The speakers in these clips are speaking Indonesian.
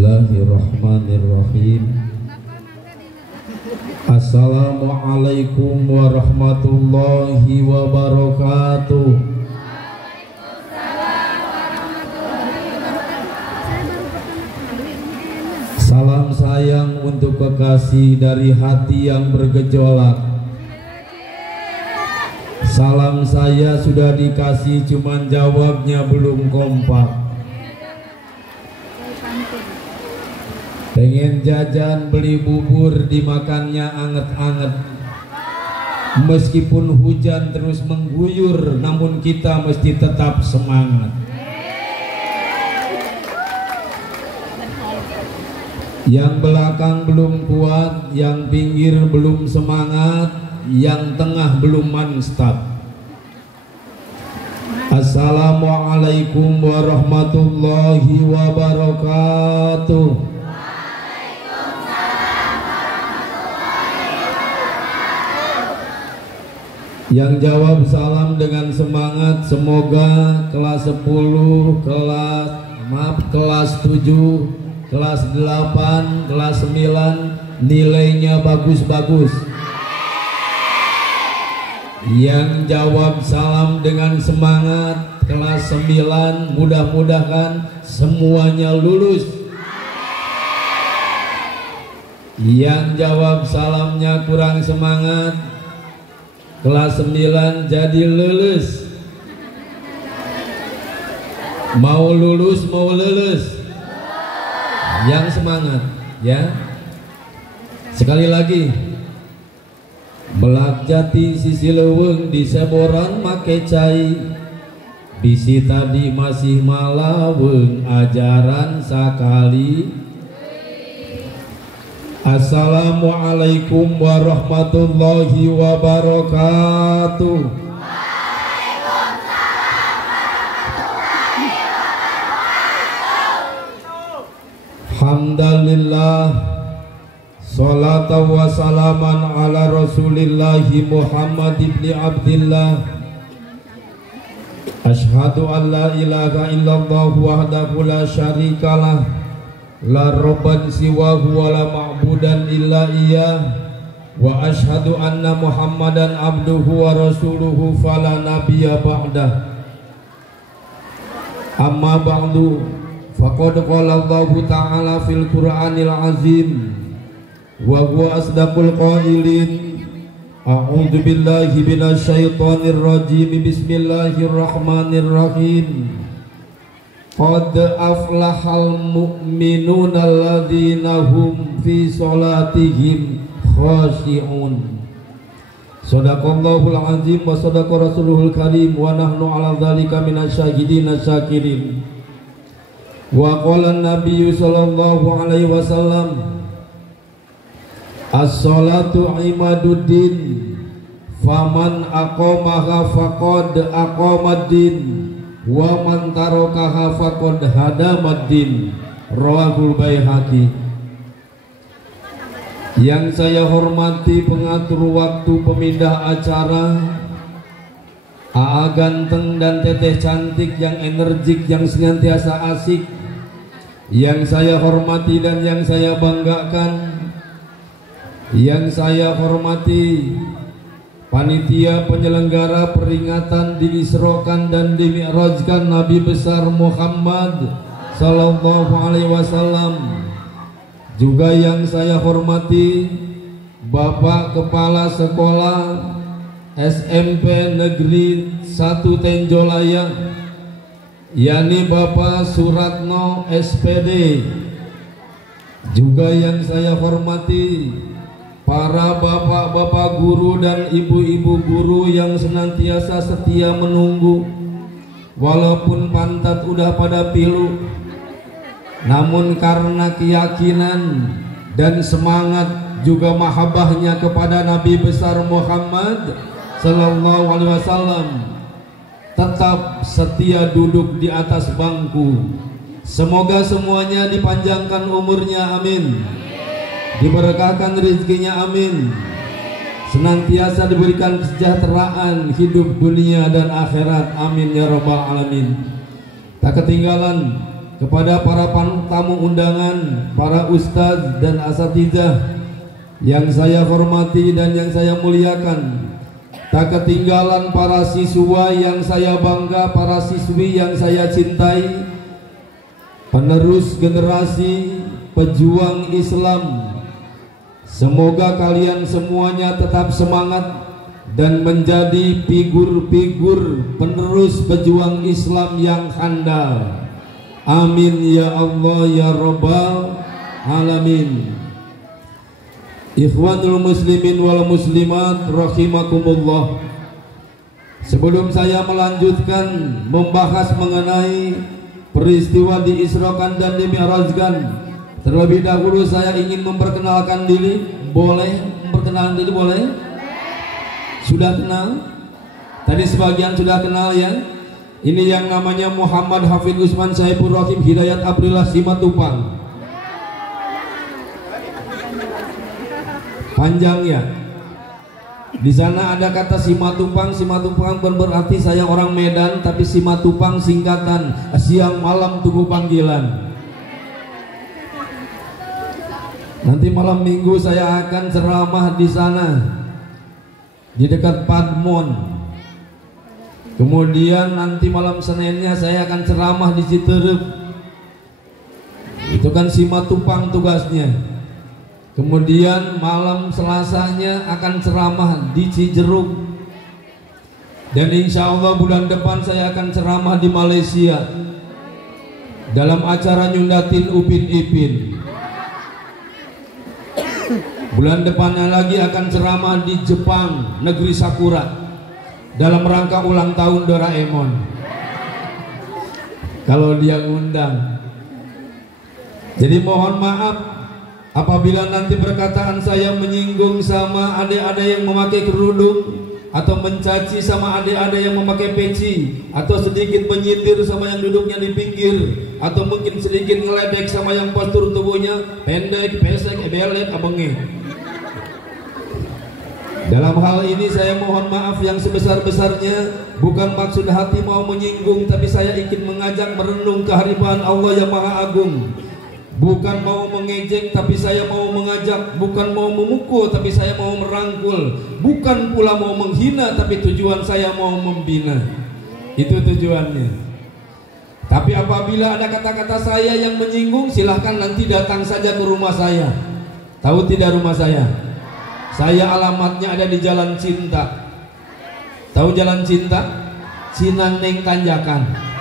Bismillahirrahmanirrahim. Assalamualaikum warahmatullahi wabarakatuh. Salam sayang untuk kekasih dari hati yang bergejolak. Salam saya sudah dikasih, cuman jawabnya belum kompak. Pengen jajan beli bubur, dimakannya anget-anget. Meskipun hujan terus mengguyur, namun kita mesti tetap semangat. Yang belakang belum kuat, yang pinggir belum semangat, yang tengah belum man-stop. Assalamualaikum warahmatullahi wabarakatuh. Yang jawab salam dengan semangat, semoga kelas 10, kelas 7, kelas 8, kelas 9 nilainya bagus-bagus. Yang jawab salam dengan semangat, kelas 9 mudah-mudahan semuanya lulus. Yang jawab salamnya kurang semangat, kelas 9 jadi lulus. Mau lulus, mau lulus. Yang semangat, ya. Sekali lagi. Belak jati sisi leuweung di seboran make cai. Bisi tadi masih malaweung ajaran sakali. Assalamualaikum warahmatullahi wabarakatuh. Alhamdulillah, salatu wa salaman ala rasulillahi Muhammad ibn Abdillah. Ashhadu an la ilaha illallah wahdahu la syarikalah, la robban siwahu wa la ma'budan illa iya, wa ashhadu anna muhammadan abduhu wa rasuluhu fala nabiyya ba'dah. Amma ba'du, faqad qala Allahu ta'ala fil Qur'anil azim wa huwa asdaqul qailin. A'udzu billahi minasyaitonir rajim. Bismillahirrahmanirrahim. Qad aflahal mu'minuna alladzina hum fi sholatihim khashi'un. Shadaqallahul azim wa shadaqa rasuluhul karim wa nahnu ala dzalika minasyahidina syakirin. Wa qala an-nabiyyu sallallahu alaihi wasallam, as-sholatu imaduddin, faman aqamaha faqad aqamaddin, wa man tarakaha faqad hadamaddin. Rawahul Baihaqi. Yang saya hormati pengatur waktu, pemindah acara, Aa ganteng dan teteh cantik yang energik, yang senantiasa asik, yang saya hormati dan yang saya banggakan, yang saya hormati panitia penyelenggara peringatan diisrokan dan dimi'rajkan Nabi besar Muhammad sallallahu alaihi wasallam. Juga yang saya hormati Bapak Kepala Sekolah SMP Negeri 1 Tenjolaya, yakni Bapak Suratno SPD. Juga yang saya hormati para bapak-bapak guru dan ibu-ibu guru yang senantiasa setia menunggu, walaupun pantat udah pada pilu, namun karena keyakinan dan semangat juga mahabbahnya kepada Nabi besar Muhammad sallallahu alaihi wasallam, tetap setia duduk di atas bangku. Semoga semuanya dipanjangkan umurnya, amin. Diberkahkan rezekinya, amin. Senantiasa diberikan kesejahteraan hidup dunia dan akhirat, amin ya rabbal alamin. Tak ketinggalan kepada para tamu undangan, para ustadz dan asatidzah yang saya hormati dan yang saya muliakan. Tak ketinggalan para siswa yang saya bangga, para siswi yang saya cintai, penerus generasi pejuang Islam. Semoga kalian semuanya tetap semangat dan menjadi figur-figur penerus pejuang Islam yang handal. Amin ya Allah ya Rabbal Alamin. Ikhwanul muslimin wal muslimat rahimakumullah. Sebelum saya melanjutkan membahas mengenai peristiwa diisrokan dan dimi'rajkan, terlebih dahulu saya ingin memperkenalkan diri. Boleh memperkenalkan diri? Boleh? Sudah kenal? Tadi sebagian sudah kenal ya. Ini yang namanya Muhammad Hafid Usman Saifur Rahim Hidayat Abdullah Simatupang. Panjang ya. Di sana ada kata Simatupang. Simatupang berarti saya orang Medan, tapi Simatupang singkatan siang malam tunggu panggilan. Nanti malam minggu saya akan ceramah di sana, di dekat Padmon. Kemudian nanti malam Seninnya saya akan ceramah di Citerep. Itu kan Simatupang tugasnya. Kemudian malam Selasanya akan ceramah di Cijeruk. Dan insya Allah bulan depan saya akan ceramah di Malaysia dalam acara nyundatin Upin Ipin. Bulan depannya lagi akan ceramah di Jepang, negeri Sakura, dalam rangka ulang tahun Doraemon. Kalau dia ngundang. Jadi mohon maaf apabila nanti perkataan saya menyinggung sama adik-adik yang memakai kerudung, atau mencaci sama adik-adik yang memakai peci, atau sedikit menyindir sama yang duduknya di pinggir, atau mungkin sedikit ngeledek sama yang postur tubuhnya pendek, pesek, belet, abenge. Dalam hal ini saya mohon maaf yang sebesar-besarnya. Bukan maksud hati mau menyinggung, tapi saya ingin mengajak merenung kehadiran Allah yang Maha Agung. Bukan mau mengejek, tapi saya mau mengajak. Bukan mau memukul, tapi saya mau merangkul. Bukan pula mau menghina, tapi tujuan saya mau membina. Itu tujuannya. Tapi apabila ada kata-kata saya yang menyinggung, silahkan nanti datang saja ke rumah saya. Tahu tidak rumah saya? Saya alamatnya ada di Jalan Cinta. Tahu Jalan Cinta? Cinaneng Tanjakan.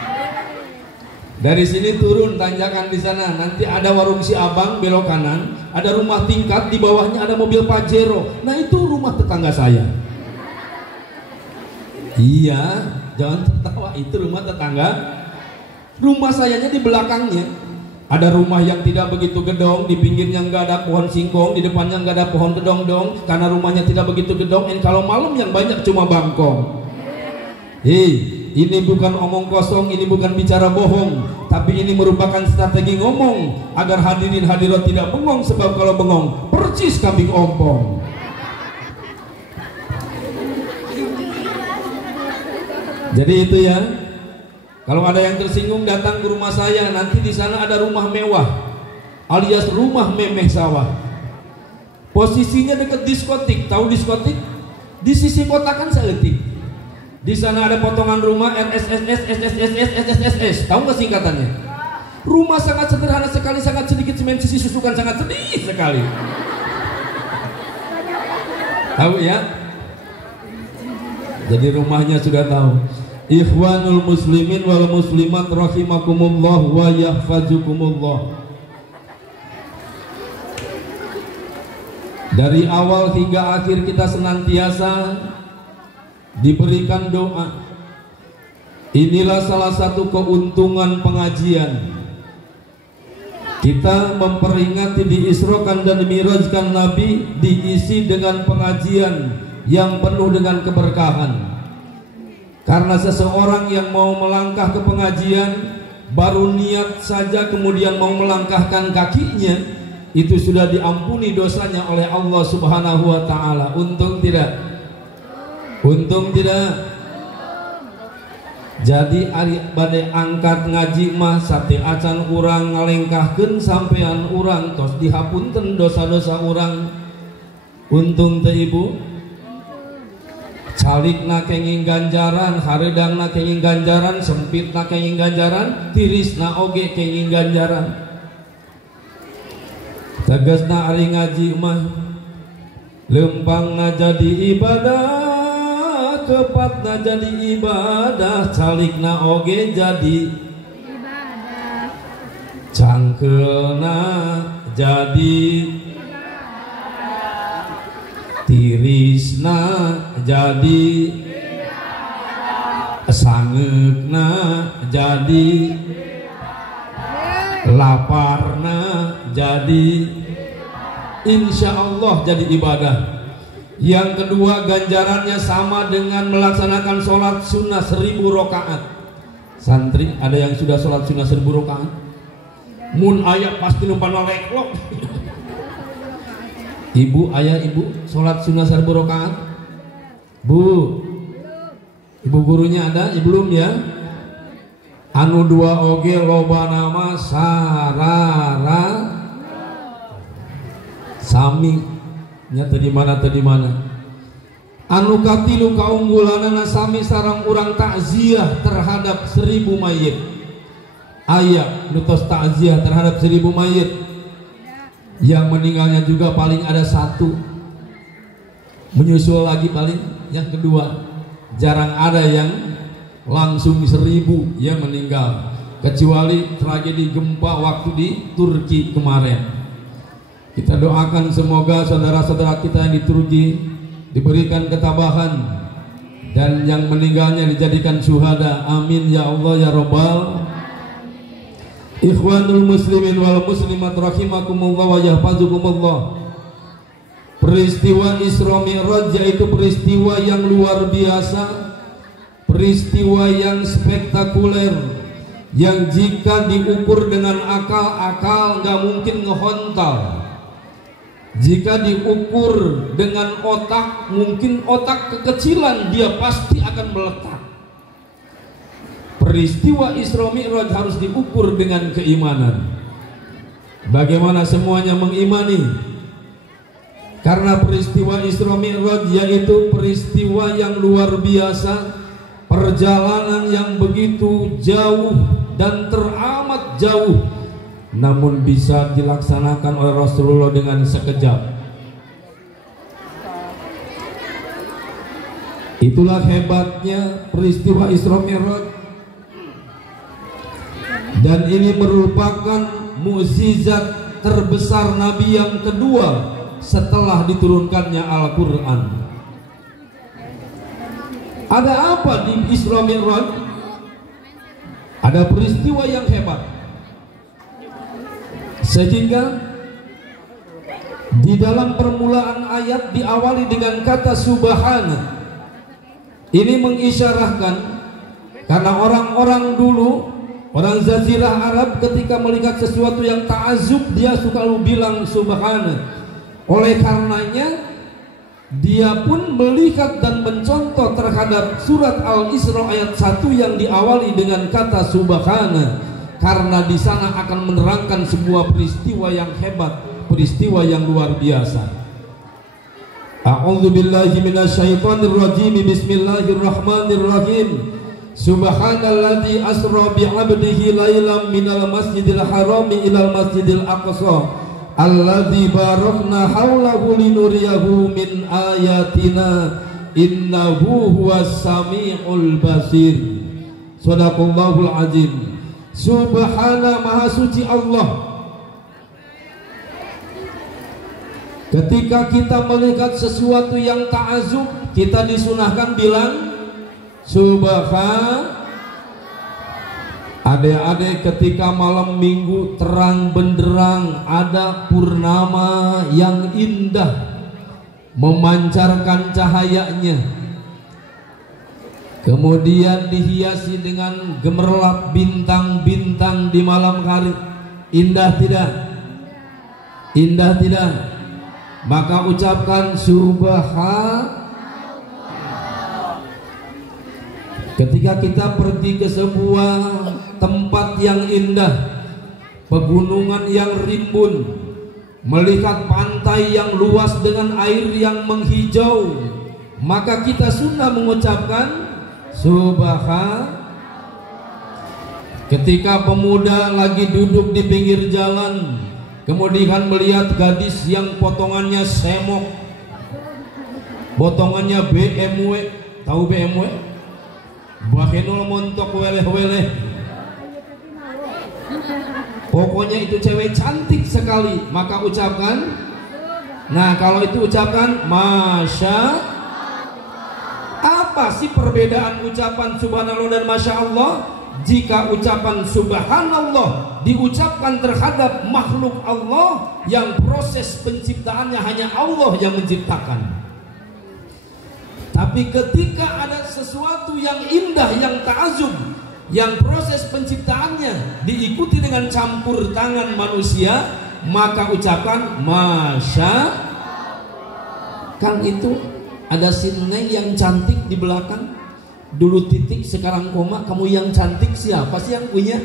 Dari sini turun tanjakan di sana, nanti ada warung si Abang belok kanan, ada rumah tingkat, di bawahnya ada mobil Pajero. Nah itu rumah tetangga saya. Iya, jangan tertawa, itu rumah tetangga. Rumah sayanya di belakangnya. Ada rumah yang tidak begitu gedong, di pinggirnya nggak ada pohon singkong, di depannya nggak ada pohon kedong-dong, karena rumahnya tidak begitu gedong. Dan kalau malam yang banyak cuma bangkong. Ini bukan omong kosong, ini bukan bicara bohong, tapi ini merupakan strategi ngomong agar hadirin hadirat tidak bengong, sebab kalau bengong percis kambing ompong. Jadi itu ya. Kalau ada yang tersinggung datang ke rumah saya, nanti di sana ada rumah mewah, alias rumah memeh sawah. Posisinya dekat diskotik. Tahu diskotik? Di sisi kota kan seletik. Di sana ada potongan rumah RSSS, SSSS, SSSS. Tahu nggak singkatannya? Rumah sangat sederhana sekali, sangat sedikit semen sisi susukan, sangat sedih sekali. Tahu ya? Jadi rumahnya sudah tahu. Ikhwanul muslimin wal muslimat rahimakumullah wa yahfazukumullah. Dari awal hingga akhir kita senantiasa diberikan doa. Inilah salah satu keuntungan pengajian. Kita memperingati diisrokan dan dimirajkan Nabi, diisi dengan pengajian yang penuh dengan keberkahan. Karena seseorang yang mau melangkah ke pengajian, baru niat saja kemudian mau melangkahkan kakinya, itu sudah diampuni dosanya oleh Allah Subhanahu wa ta'ala. Untung tidak? Untung tidak? Jadi ari bade angkat ngaji mah sate acan urang ngalengkahkeun sampean urang tos dihapunten dosa-dosa urang. Untung teh ibu calikna kenging ganjaran, hareudangna kenging ganjaran, sempitna kenging ganjaran, tirisna oge kenging ganjaran. Tegasna ari ngaji mah lempangna jadi ibadah, kepatna jadi ibadah, calikna oge jadi ibadah, cangkeulna jadi ibadah, tirisna jadi ibadah, sangeukna jadi ibadah, laparna jadi ibadah, insya Allah jadi ibadah. Yang kedua, ganjarannya sama dengan melaksanakan sholat sunnah 1000 rakaat. Santri ada yang sudah sholat sunnah 1000 rakaat? Mun ayah pasti numpan leklok. Ibu, ayah ibu sholat sunnah 1000 rakaat? Bu, ibu gurunya ada? Belum ya? Anu dua oge loba nama sarara sami. Nyata di mana anu katilu kaunggulanana sami sareng urang takziah terhadap 1000 mayit. Aya nutos takziah terhadap 1000 mayit, yang meninggalnya juga paling ada 1, menyusul lagi paling yang kedua. Jarang ada yang langsung 1000 yang meninggal, kecuali tragedi gempa waktu di Turki kemarin. Kita doakan semoga saudara-saudara kita yang di Turki diberikan ketabahan dan yang meninggalnya dijadikan syuhada. Amin ya Allah ya Rabbal. Ikhwanul muslimin wal muslimat rahimakumullah wa yahfazukumullah. Peristiwa Isra Mi'raj yaitu peristiwa yang luar biasa, peristiwa yang spektakuler, yang jika diukur dengan akal nggak mungkin ngehontal. Jika diukur dengan otak, mungkin otak kekecilan dia pasti akan melekat. Peristiwa Isra Mi'raj harus diukur dengan keimanan. Bagaimana semuanya mengimani? Karena peristiwa Isra Mi'raj yaitu peristiwa yang luar biasa, perjalanan yang begitu jauh dan teramat jauh, namun bisa dilaksanakan oleh Rasulullah dengan sekejap. Itulah hebatnya peristiwa Isra Mi'raj, dan ini merupakan mukjizat terbesar Nabi yang kedua setelah diturunkannya Al-Quran. Ada apa di Isra Mi'raj? Ada peristiwa yang hebat, sehingga di dalam permulaan ayat diawali dengan kata subhana. Ini mengisyarahkan karena orang-orang dulu, orang Jazirah Arab ketika melihat sesuatu yang ta'azub, dia suka bilang subhana. Oleh karenanya dia pun melihat dan mencontoh terhadap surat Al-Isra ayat 1 yang diawali dengan kata subhana, karena di sana akan menerangkan sebuah peristiwa yang hebat, peristiwa yang luar biasa. A'udzubillahi minasyaitonirrajim. Bismillahirrahmanirrahim. Subhanalladzi asra bi'abdihi lailam minal masjidil harami ilal masjidil aqsa alladzi barakna haulahu linuriyahu min ayatina innahu huwas samiul basir. Shadaqallahul azim. Subhana, maha suci Allah. Ketika kita melihat sesuatu yang ta'azub, kita disunahkan bilang subhan. Adik-adik, ketika malam minggu terang benderang, ada purnama yang indah memancarkan cahayanya, kemudian dihiasi dengan gemerlap bintang-bintang di malam hari. Indah tidak? Indah tidak? Maka ucapkan subhan. Ketika kita pergi ke sebuah tempat yang indah, pegunungan yang rimbun, melihat pantai yang luas dengan air yang menghijau, maka kita sunnah mengucapkan Subhanallah. Ketika pemuda lagi duduk di pinggir jalan, kemudian melihat gadis yang potongannya semok, potongannya BMW, tahu BMW? Bahenul montok weleh-weleh. Pokoknya itu cewek cantik sekali, maka ucapkan. Nah, kalau itu ucapkan Masya. Apa sih perbedaan ucapan Subhanallah dan Masya Allah? Jika ucapan Subhanallah diucapkan terhadap makhluk Allah yang proses penciptaannya hanya Allah yang menciptakan. Tapi ketika ada sesuatu yang indah, yang ta'azub, yang proses penciptaannya diikuti dengan campur tangan manusia, maka ucapan Masya. Kan itu ada si Neng yang cantik di belakang, dulu titik sekarang koma. Kamu yang cantik siapa sih yang punya?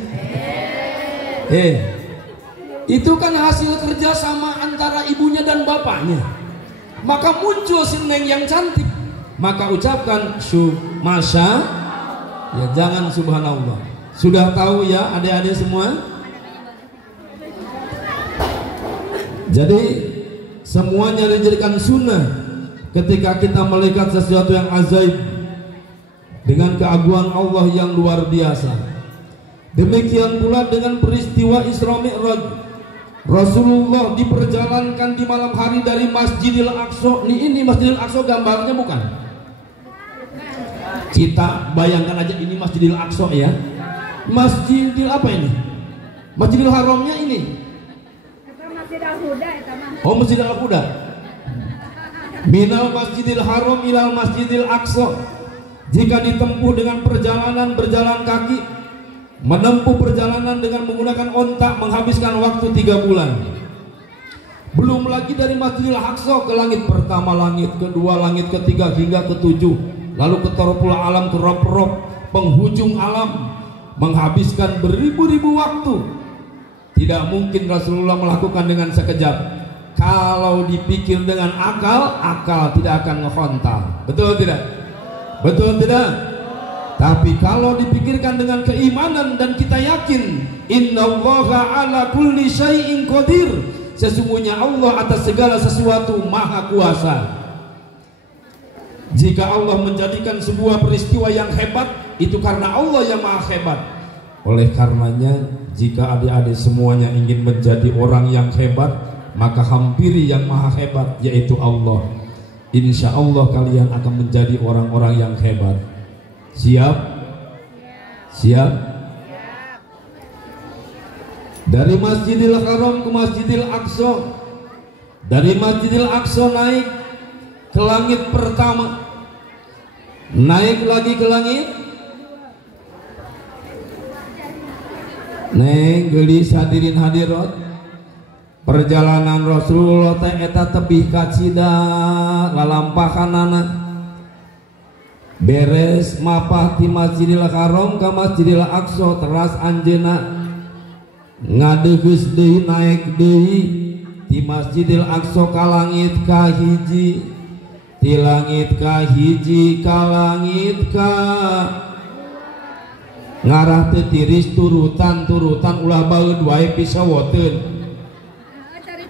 Itu kan hasil kerja sama antara ibunya dan bapaknya. Maka muncul si Neng yang cantik, maka ucapkan Masya. Ya, jangan Subhanallah. Sudah tahu ya adik-adik semua? Jadi semuanya dijadikan sunnah ketika kita melihat sesuatu yang ajaib dengan keagungan Allah yang luar biasa. Demikian pula dengan peristiwa Isra Mi'raj. Rasulullah diperjalankan di malam hari dari Masjidil Aqsa. Ini Masjidil Aqsa gambarnya bukan? Kita bayangkan aja ini Masjidil Aqsa ya. Masjidil apa ini? Masjidil Haramnya ini. Oh, Masjidil Al-Huda. Minal Masjidil Haram ilal Masjidil Aqsa. Jika ditempuh dengan perjalanan berjalan kaki, menempuh perjalanan dengan menggunakan onta, menghabiskan waktu 3 bulan. Belum lagi dari Masjidil Aqsa ke langit pertama, langit kedua, langit ketiga hingga ke-7. Lalu ke Tarful Alam, ke Rob-Rob, penghujung alam, menghabiskan beribu-ribu waktu. Tidak mungkin Rasulullah melakukan dengan sekejap. Kalau dipikir dengan akal, akal tidak akan ngehontal. Betul tidak? Betul tidak? Tapi kalau dipikirkan dengan keimanan dan kita yakin, innallaha ala kulli syai'in qadir, sesungguhnya Allah atas segala sesuatu maha kuasa. Jika Allah menjadikan sebuah peristiwa yang hebat, itu karena Allah yang maha hebat. Oleh karenanya, jika adik-adik semuanya ingin menjadi orang yang hebat, maka hampiri yang maha hebat, yaitu Allah. Insya Allah kalian akan menjadi orang-orang yang hebat. Siap? Siap? Dari Masjidil Haram ke Masjidil Aqsa, dari Masjidil Aqsa naik ke langit pertama, naik lagi ke langit. Neng gelis hadirin hadirat, perjalanan Rasulullah teh eta tebih kacida lalampahanana. Beres mapah ti Masjidil Haram ka Masjidil Aqsa, teras anjeuna ngadegeus deui naik deui ti Masjidil Aqsa ka langit ka hiji, ti langit ka hiji ka langit ka ngarah teu tiris turutan ulah baeud wae pisawoteun.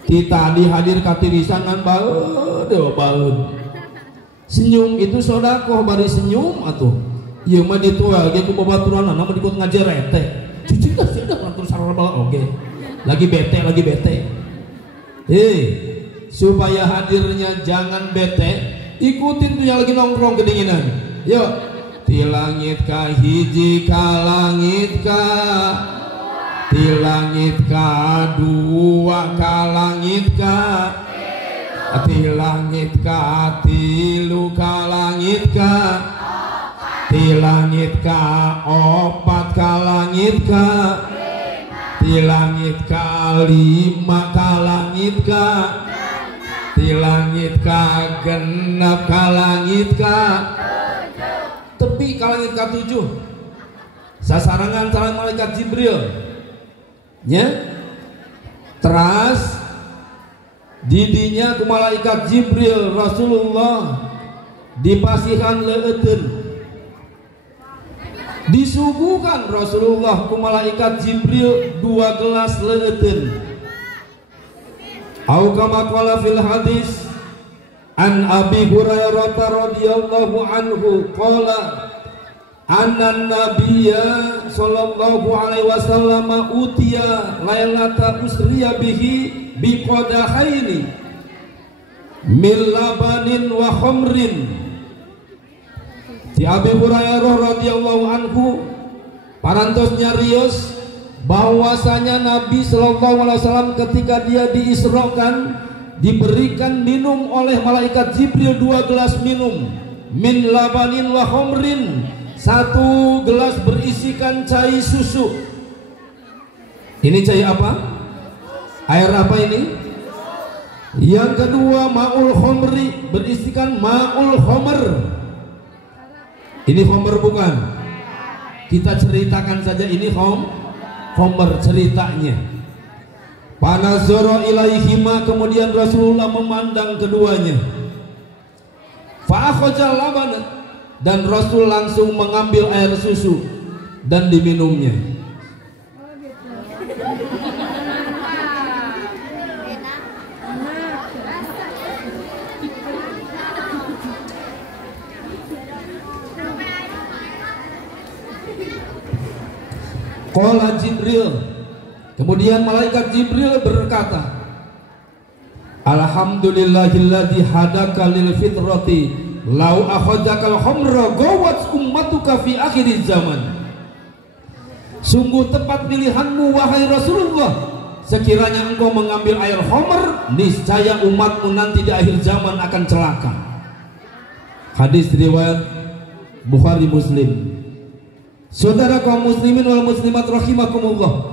Ti tadi hadir ka tirisan ngan baeud. Senyum itu sedekah, bari senyum atuh. Ieu mah ditual ge ku babaturanna mah dikut ngajerete. Cuci dah sudah lantur sarana oge. Lagi bete. Supaya hadirnya jangan bete, ikutin tuh yang lagi nongkrong kedinginan. Yuk, ti langit ka hiji ka langit ka, ti langit ka dua ka langit ka, ti langit ka tilu ka langit ka, ti langit ka opat ka langit ka, ti langit ka lima ka langit ka, ti langit ka genep ka langit ka. Tapi nepi ka langit ka-7 sasarangan sareng malaikat Jibril nya. Teras didinya ku malaikat Jibril Rasulullah dipasihan leueteun, disuguhkan Rasulullah ku malaikat Jibril 2 gelas leueteun. Au kama qala fil hadis an Abi Hurairah radhiyallahu anhu qala anna nabiyya sallallahu alaihi wasallam utiya lailata usriya bihi biqadahaini min labanin wa khamrin. Di Abi Hurairah radhiyallahu anhu parantos nyarios bahwasanya Nabi sallallahu alaihi wasallam ketika dia diisrokan diberikan minum oleh malaikat Jibril 2 gelas minum min labanin wa khamrin, 1 gelas berisikan cai susu. Ini cai apa? Air apa ini? Yang kedua ma'ul khamri, berisikan ma'ul khamr. Ini khamr bukan? Kita ceritakan saja ini khamr ceritanya. Panazara ilaihima, kemudian Rasulullah memandang keduanya. Fa'akhajal labana, dan Rasul langsung mengambil air susu dan diminumnya. Qala Jibril, kemudian malaikat Jibril berkata, alhamdulillahilladzi hadaka lil fitrati lau akhadakal khamra gawat ummatuka fi akhir zaman. Sungguh tepat pilihanmu wahai Rasulullah, sekiranya engkau mengambil air khamr, niscaya umatmu nanti di akhir zaman akan celaka. Hadis riwayat Bukhari Muslim. Saudara kaum muslimin wal muslimat rahimakumullah,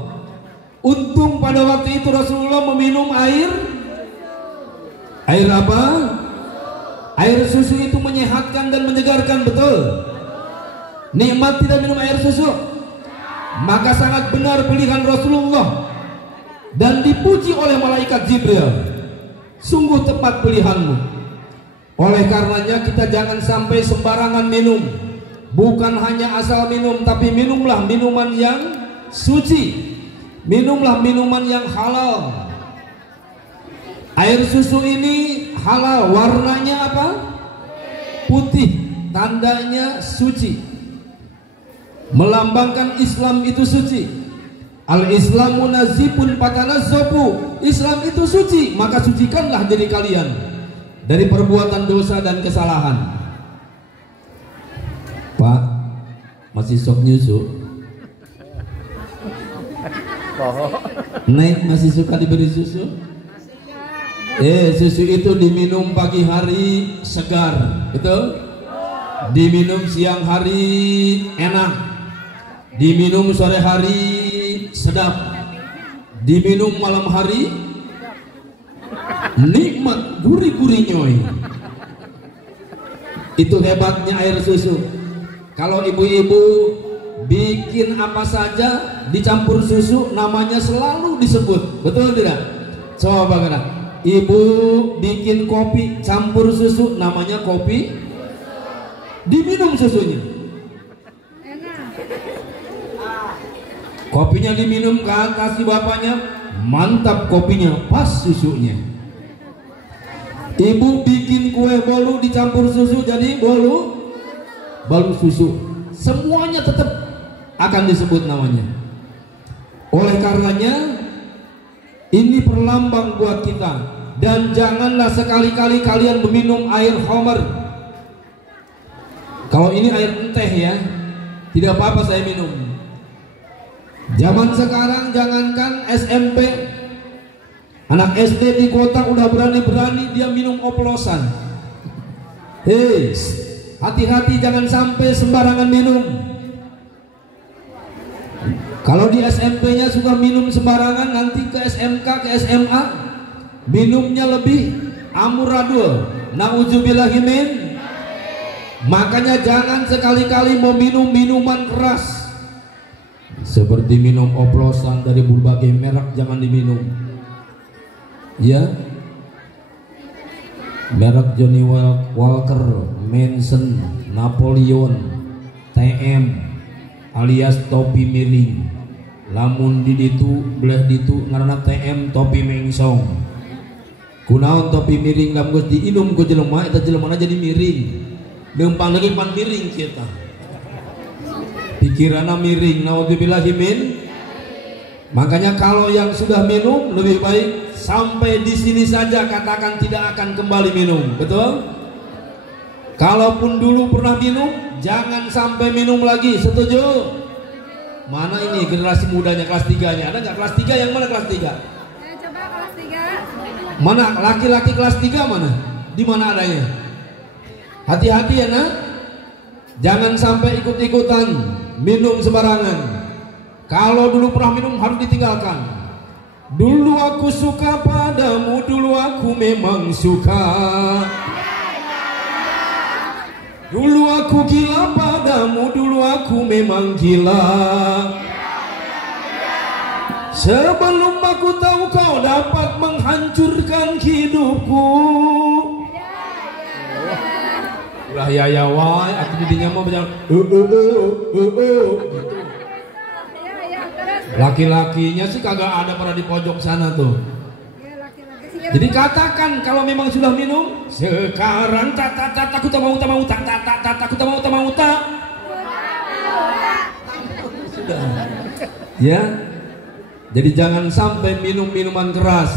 untung pada waktu itu Rasulullah meminum air apa? Air susu itu menyehatkan dan menyegarkan, betul? Nikmat tidak minum air susu? Maka sangat benar pilihan Rasulullah dan dipuji oleh malaikat Jibril. Sungguh tepat pilihanmu. Oleh karenanya kita jangan sampai sembarangan minum. Bukan hanya asal minum, tapi minumlah minuman yang suci, minumlah minuman yang halal. Air susu ini halal, warnanya apa? Putih, tandanya suci, melambangkan Islam itu suci. Al-Islamu nazifun fatanazzafu, Islam itu suci, maka sucikanlah diri kalian dari perbuatan dosa dan kesalahan. Pak, masih sok nyusu? Naik masih suka diberi susu? Susu itu diminum pagi hari segar, betul? Diminum siang hari enak, diminum sore hari sedap, diminum malam hari nikmat, gurih-gurih nyoy. Itu hebatnya air susu. Kalau ibu-ibu bikin apa saja dicampur susu, namanya selalu disebut, betul tidak? Coba kena, ibu bikin kopi campur susu, namanya kopi. Diminum susunya, kopinya diminum kan, kasih bapaknya, mantap kopinya, pas susunya. Ibu bikin kue bolu dicampur susu, jadi bolu susu, semuanya tetap akan disebut namanya. Oleh karenanya ini perlambang buat kita, dan janganlah sekali-kali kalian meminum air khamr. Kalau ini air teh ya, tidak apa-apa saya minum. Zaman sekarang jangankan SMP, anak SD di kota udah berani-berani dia minum oplosan. Hati-hati, jangan sampai sembarangan minum. Kalau di SMP-nya suka minum sembarangan, nanti ke SMK, ke SMA minumnya lebih amburadul. Nauzubillahi min. Makanya jangan sekali-kali meminum minuman keras. Seperti minum oplosan dari berbagai merek jangan diminum. Ya. Merek Johnny Walker, Manson, Napoleon, TM alias topi miring. Lamun di ditu belah ditu ngaranna TM topi mengsong. Kunaon topi miring lamun geus diinum ku jelema eta jelemana jadi miring. Lempang lagi pan miring kita. Pikiranna miring, naudzubillahi min. Makanya kalau yang sudah minum lebih baik sampai di sini saja, katakan tidak akan kembali minum, betul? Kalaupun dulu pernah minum, jangan sampai minum lagi, setuju? Mana ini generasi mudanya kelas 3-nya? Ada nggak kelas 3? Yang mana kelas 3? Ya, coba kelas 3. Mana laki-laki kelas 3 mana? Di mana adanya? Hati-hati ya nak. Jangan sampai ikut-ikutan minum sembarangan. Kalau dulu pernah minum harus ditinggalkan. Dulu aku suka padamu, dulu aku memang suka. Dulu aku gila padamu, dulu aku memang gila. Sebelum aku tahu kau dapat menghancurkan hidupku. Ulah ya wae, aku didinya mau berjalan. Laki-lakinya sih kagak ada pada di pojok sana tuh. Jadi katakan kalau memang sudah minum, sekarang aku tak mau aku tak mau. Sudah. Ya. Jadi jangan sampai minum minuman keras.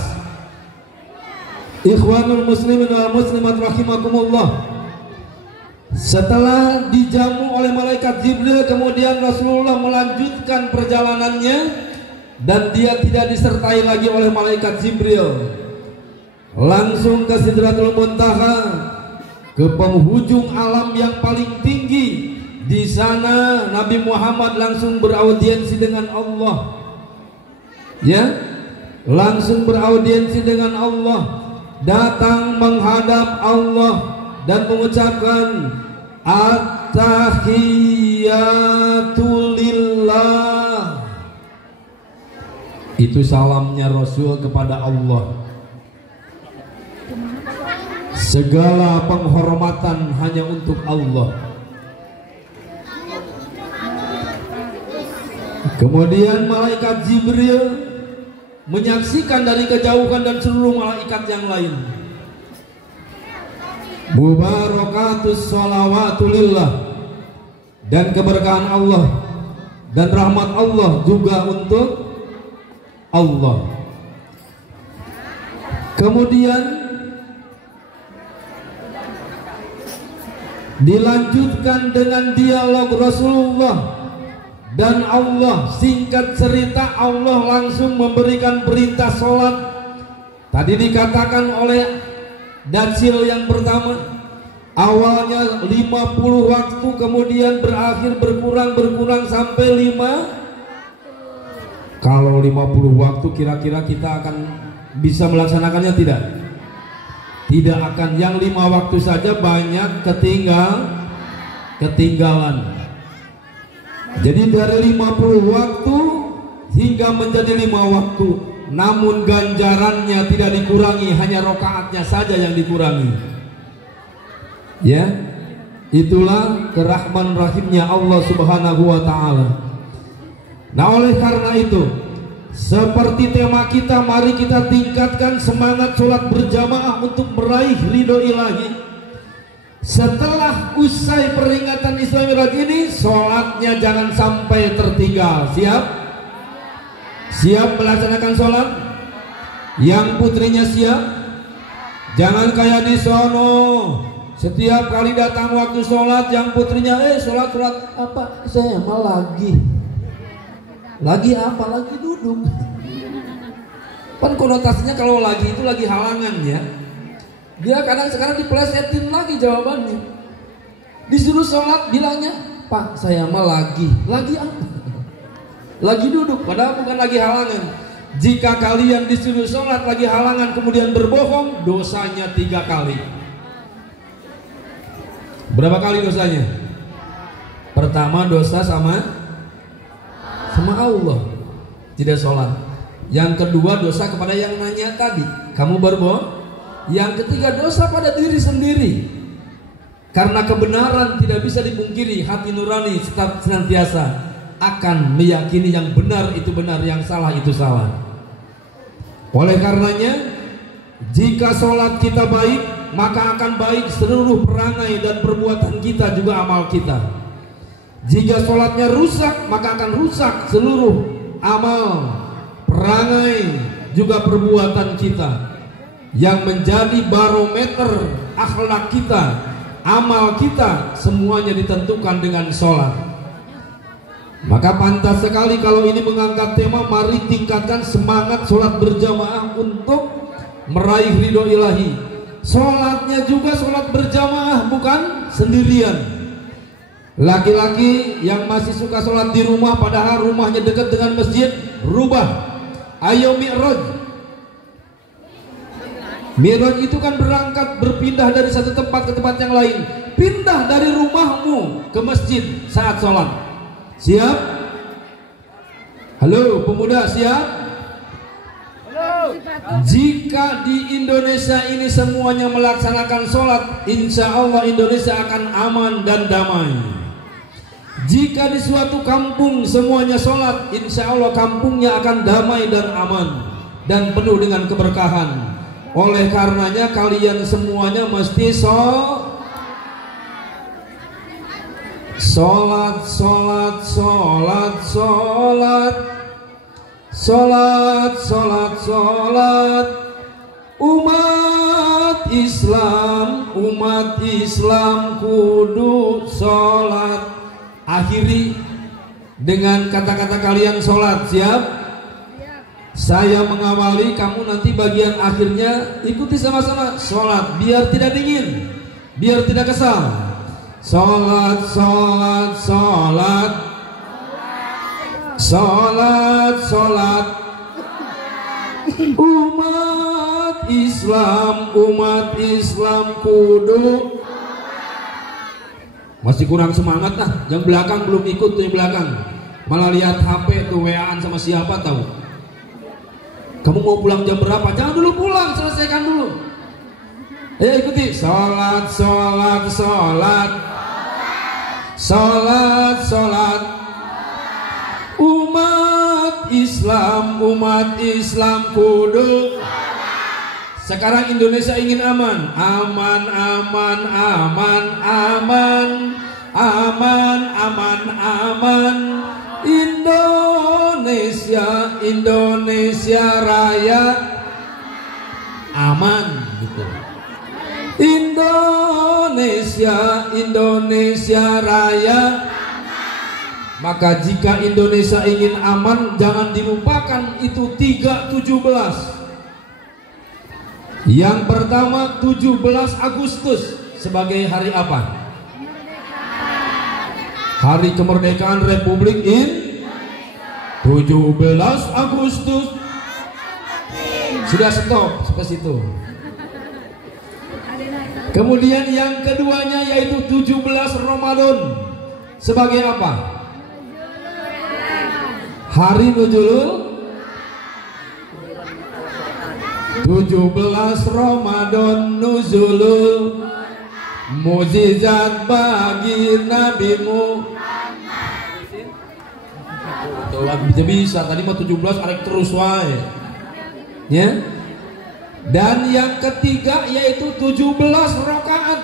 Ikhwanul muslimin wal muslimat rahimakumullah. Setelah dijamu oleh malaikat Jibril, kemudian Rasulullah melanjutkan perjalanannya dan dia tidak disertai lagi oleh malaikat Jibril. Langsung ke Sidratul Muntaha, ke penghujung alam yang paling tinggi. Di sana Nabi Muhammad langsung beraudiensi dengan Allah. Ya, langsung beraudiensi dengan Allah, datang menghadap Allah dan mengucapkan At-tahiyatu lillah. Itu salamnya Rasul kepada Allah. Segala penghormatan hanya untuk Allah. Kemudian malaikat Jibril menyaksikan dari kejauhan dan seluruh malaikat yang lain. Mubarakatus sholawatulillah, dan keberkahan Allah dan rahmat Allah juga untuk Allah. Kemudian dilanjutkan dengan dialog Rasulullah dan Allah. Singkat cerita, Allah langsung memberikan perintah sholat. Tadi dikatakan oleh Datsil yang pertama, awalnya 50 waktu, kemudian berakhir berkurang sampai 5. Kalau 50 waktu kira-kira kita akan bisa melaksanakannya tidak? Tidak akan. Yang 5 waktu saja banyak ketinggalan. Jadi dari 50 waktu hingga menjadi 5 waktu. Namun ganjarannya tidak dikurangi, hanya rokaatnya saja yang dikurangi. Ya, itulah kerahman rahimnya Allah Subhanahu wa ta'ala. Nah, oleh karena itu, seperti tema kita, mari kita tingkatkan semangat sholat berjamaah untuk meraih ridho ilahi. Setelah usai peringatan Isra Mi'raj ini, sholatnya jangan sampai tertinggal. Siap? Siap melaksanakan sholat? Yang putrinya siap? Jangan kayak di sono, setiap kali datang waktu sholat yang putrinya sholat apa? Saya mau lagi apa? Lagi duduk. Kan konotasinya kalau lagi itu lagi halangan ya. Dia kadang sekarang dipelesetin lagi jawabannya. Disuruh sholat bilangnya, Pak saya mau lagi apa? Lagi duduk, padahal bukan lagi halangan. Jika kalian disuruh sholat lagi halangan kemudian berbohong, dosanya 3 kali. Berapa kali dosanya? Pertama dosa sama Allah, tidak sholat. Yang kedua dosa kepada yang nanya tadi, kamu berbohong. Yang ketiga dosa pada diri sendiri, karena kebenaran tidak bisa dipungkiri. Hati nurani tetap senantiasa akan meyakini yang benar itu benar, yang salah itu salah. Oleh karenanya, jika sholat kita baik, maka akan baik seluruh perangai dan perbuatan kita, juga amal kita. Jika sholatnya rusak, maka akan rusak seluruh amal, perangai, juga perbuatan kita. Yang menjadi barometer akhlak kita, amal kita, semuanya ditentukan dengan sholat. Maka pantas sekali kalau ini mengangkat tema, mari tingkatkan semangat sholat berjamaah untuk meraih ridho ilahi. Sholatnya juga sholat berjamaah, bukan sendirian. Laki-laki yang masih suka sholat di rumah padahal rumahnya dekat dengan masjid, rubah. Ayo mi'raj. Mi'raj itu kan berangkat, berpindah dari satu tempat ke tempat yang lain. Pindah dari rumahmu ke masjid saat sholat. Siap? Halo pemuda, siap? Jika di Indonesia ini semuanya melaksanakan sholat, insya Allah Indonesia akan aman dan damai. Jika di suatu kampung semuanya sholat, insya Allah kampungnya akan damai dan aman dan penuh dengan keberkahan. Oleh karenanya kalian semuanya mesti sholat. Sholat, sholat, sholat, sholat. Sholat, sholat, sholat. Umat Islam kudu sholat. Akhiri dengan kata-kata kalian sholat. Siap? Saya mengawali, kamu nanti bagian akhirnya ikuti sama-sama sholat, biar tidak dingin, biar tidak kesal. Sholat, sholat, sholat. Sholat, sholat. Umat Islam kudu. Masih kurang semangat lah. Yang belakang belum ikut tuh, yang belakang malah lihat HP tuh, WA-an sama siapa tahu. Kamu mau pulang jam berapa? Jangan dulu pulang, selesaikan dulu. Ayo ikuti. Sholat, sholat, sholat. Sholat, sholat. Umat Islam kudu. Sekarang Indonesia ingin aman. Aman, aman, aman, aman. Aman, aman, aman. Indonesia, Indonesia Raya aman gitu. Indonesia, Indonesia Raya. Maka jika Indonesia ingin aman, jangan dilupakan itu 3/17. Yang pertama 17 Agustus sebagai hari apa? Hari kemerdekaan Republik Indonesia. 17 Agustus. Sudah stop sampai situ. Kemudian yang keduanya yaitu 17 Ramadan sebagai apa? Hari Nuzulul. 17 Ramadan Nuzulul, mukjizat bagi nabimu. Bisa tadi mah 17 arek terus wae. Ya. Dan yang ketiga yaitu 17 rakaat.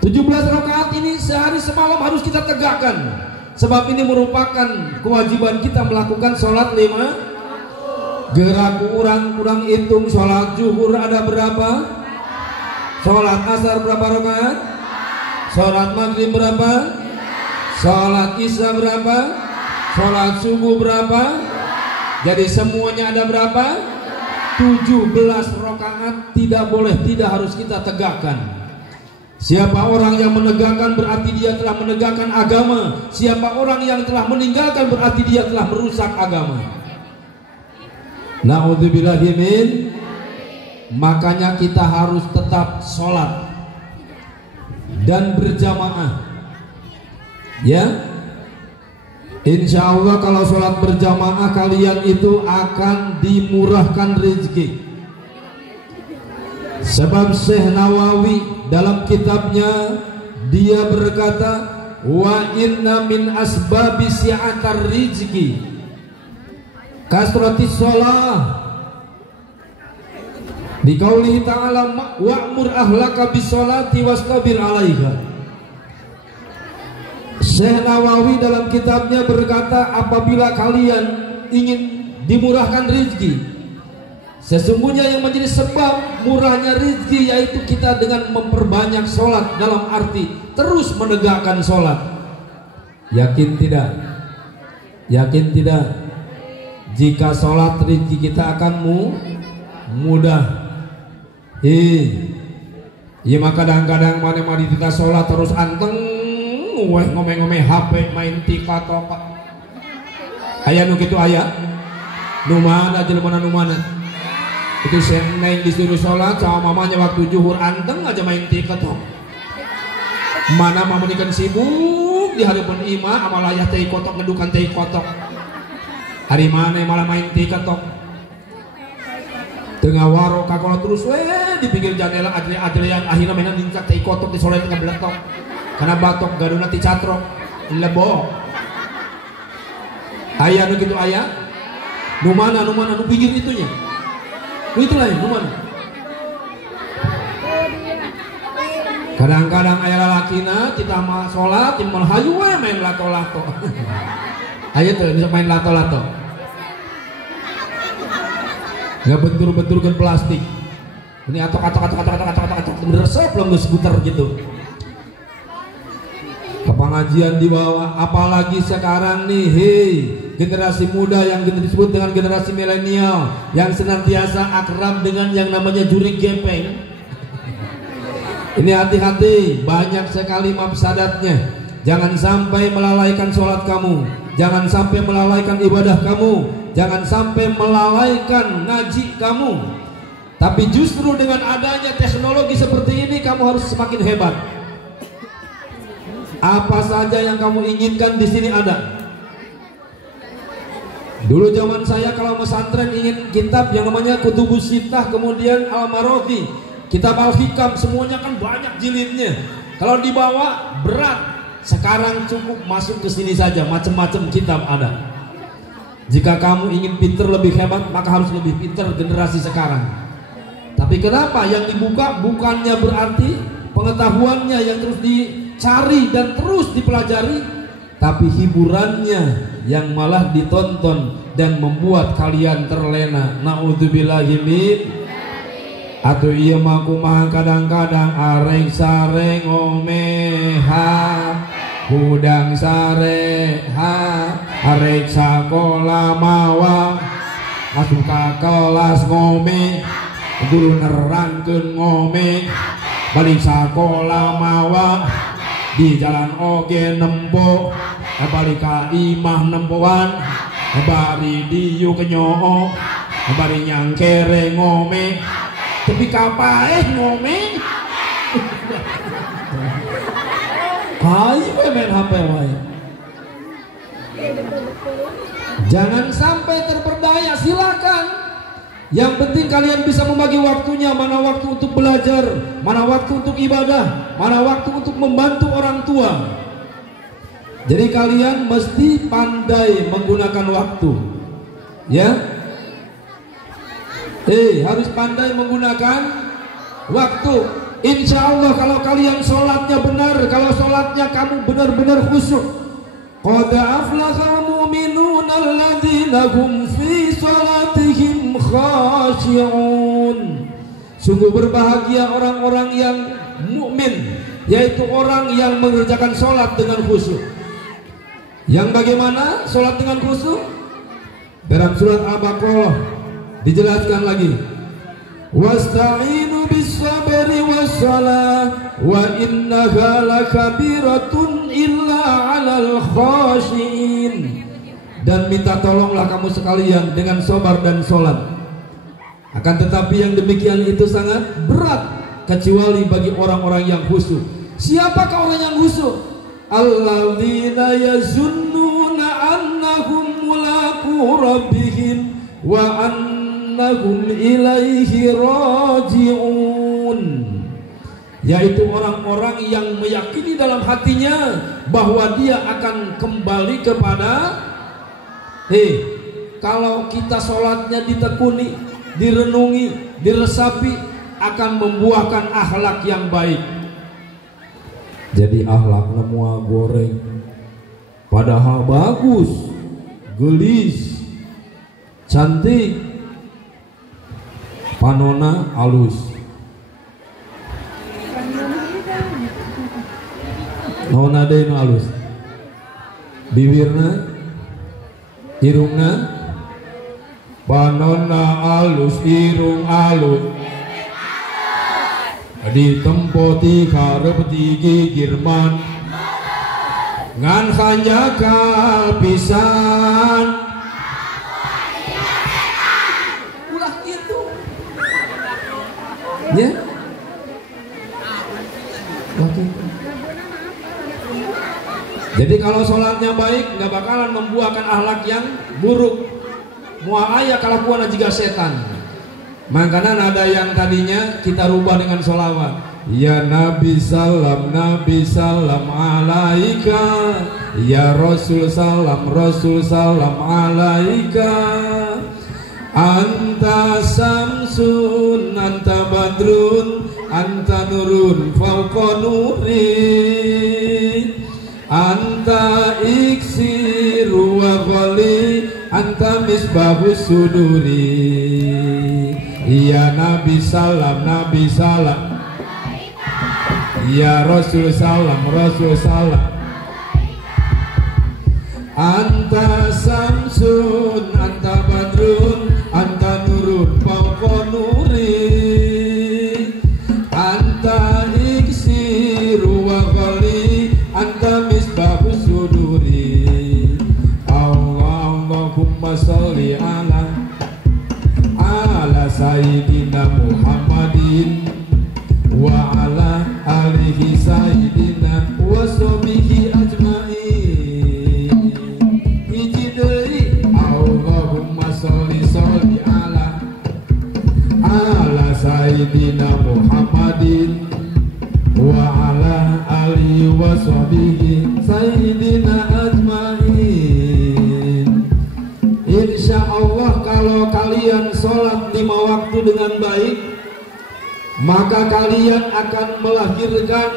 17 rakaat ini sehari semalam harus kita tegakkan. Sebab ini merupakan kewajiban kita melakukan sholat 5. Gerak kurang hitung. Sholat zuhur ada berapa? Sholat asar berapa rakaat? Sholat maghrib berapa? Sholat isya berapa? Sholat subuh berapa? Jadi semuanya ada berapa? 17 rakaat. Tidak boleh, tidak harus kita tegakkan. Siapa orang yang menegakkan berarti dia telah menegakkan agama. Siapa orang yang telah meninggalkan berarti dia telah merusak agama. Na'udzubillahi min. Makanya kita harus tetap sholat. dan berjamaah. Ya, insya Allah kalau sholat berjamaah kalian itu akan dimurahkan rezeki. Sebab Syekh Nawawi dalam kitabnya dia berkata, wa inna min asbabi si'atar rizki kasratis sholah, di qaulihi ta'ala wa'mur ahlaka bisolati wastabir alaiha. Syekh Nawawi dalam kitabnya berkata, apabila kalian ingin dimurahkan rezeki, sesungguhnya yang menjadi sebab murahnya rezeki yaitu kita dengan memperbanyak sholat, dalam arti terus menegakkan sholat. Yakin tidak? Yakin tidak? Jika sholat rezeki kita akan mudah. Iya maka kadang-kadang mana kita sholat terus anteng ngomong-ngomong HP main TikTok. Ayah nu kitu ayah. Nu mana jelema nu mana? Itu seneng disuruh sholat sama mamanya waktu zuhur anteng aja main TikTok. Mana mamanikan sibuk di hadapan imah amal ayah teh kotok ngedukan teh kotok. Hari mana malah main TikTok. Tengah waro kakola terus di pinggir jendela adre yang akhirnya mainan lincak teh kotok di sore tengah beletok. Karena batok gaduna ti catrok lebo. Ayah nu gitu ayah. Nu mana nu pinggir itunya. Nu itu lain nu mana. Kadang-kadang ayah lalakina kita mah sholat tim hayu we main lato-lato. Ayah tuh bisa main lato-lato. Nggak bentur-benturkan plastik. Ini atok meresep belum skuter gitu. Ke pengajian dibawa, apalagi sekarang nih, generasi muda yang disebut dengan generasi milenial yang senantiasa akrab dengan yang namanya juri gepeng. Ini hati-hati, banyak sekali mafsadatnya. Jangan sampai melalaikan sholat kamu, jangan sampai melalaikan ibadah kamu, jangan sampai melalaikan ngaji kamu. Tapi justru dengan adanya teknologi seperti ini kamu harus semakin hebat. Apa saja yang kamu inginkan di sini ada. Dulu zaman saya kalau pesantren ingin kitab yang namanya Kutubus Sittah, kemudian Al-Maroki, kitab Al-Hikam, semuanya kan banyak jilidnya. Kalau dibawa berat. Sekarang cukup masuk ke sini saja, macam-macam kitab ada. Jika kamu ingin pinter lebih hebat, maka harus lebih pinter generasi sekarang. Tapi kenapa yang dibuka bukannya berarti pengetahuannya yang terus dicari dan terus dipelajari, tapi hiburannya yang malah ditonton dan membuat kalian terlena. Naudzubillahi min. Atuh iya mah kumaha kadang-kadang areng sare ngomeha hudang sare arek sakola mawa masuk ka kelas ngome guru nerangkeun ngome balik sakola mawa di jalan oge nempo balik ka imah nempoan bari diyu kenyoo bari nyangkere ngome tapi kapaeh ngomeng kayu main HP wae. Jangan sampai terperdaya, silakan. Yang penting kalian bisa membagi waktunya, mana waktu untuk belajar, mana waktu untuk ibadah, mana waktu untuk membantu orang tua. Jadi kalian mesti pandai menggunakan waktu. Ya. Harus pandai menggunakan waktu. Insya Allah kalau kalian sholatnya benar, kalau sholatnya kamu benar-benar khusyuk. Qad aflahal mu'minun alladzina hum fi sholatihim khashi'un. Sungguh berbahagia orang-orang yang mukmin, yaitu orang yang mengerjakan sholat dengan khusyuk. Yang bagaimana sholat dengan khusyuk? Dalam surat Al-Baqarah dijelaskan lagi, wasta'inu bis-sabri was-salah wa innaha lakabiratun illa 'alal khashiin. Dan minta tolonglah kamu sekalian dengan sabar dan sholat. Akan tetapi yang demikian itu sangat berat kecuali bagi orang-orang yang khusyuk. Siapakah orang yang khusyuk? Alladzina yazunnuna annahum mulaqu rabbihim wa annahum ilaihi raji'un. Yaitu orang-orang yang meyakini dalam hatinya bahwa dia akan kembali kepada kalau kita sholatnya ditekuni, direnungi, diresapi, akan membuahkan akhlak yang baik. Jadi akhlak semua goreng, padahal bagus, gelis, cantik, panona halus. Nona deui halus. Bibirna, irungna, panona halus, irung halus. Ditempoti karepti gigirman ngan hanjakal pisan. Ulah gitu ya. Jadi kalau sholatnya baik nggak bakalan membuahkan akhlak yang buruk. Mual aya kalakuan juga setan. Makanya ada yang tadinya kita rubah dengan sholawat. Ya Nabi salam alaika. Ya Rasul salam alaika. Anta samsun, anta badrun, anta nurun fauqa nuri. Anta iksiru wa ghali, anta misbahus suduri. Ya Nabi salam ya Rasul salam anta samsun, anta badrun, anta nurun fauqa nuri. Anta iksiru wa ghali, anta misbahus suduri. Allahumma sholli ala Sayyidina Muhammadin wa ala alihi Sayyidina wa sahbihi ajma'in. Hiji deui Allahumma sholli ala Sayyidina Muhammadin wa ala alihi wa sahbihi Sayyidina ajma'in. Insya Allah kalau kalian sholat 5 waktu dengan baik, maka kalian akan melahirkan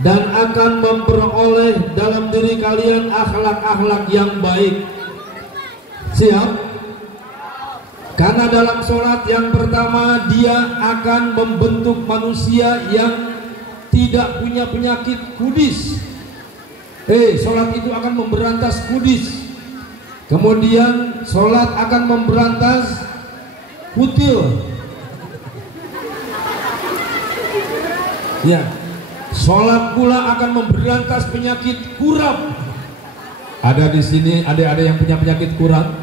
dan akan memperoleh dalam diri kalian akhlak-akhlak yang baik. Siap? Karena dalam sholat yang pertama dia akan membentuk manusia yang tidak punya penyakit kudis. Sholat itu akan memberantas kudis. Kemudian sholat akan memberantas kutil. Ya, sholat pula akan memberantas penyakit kurap. Ada di sini ada yang punya penyakit kurap,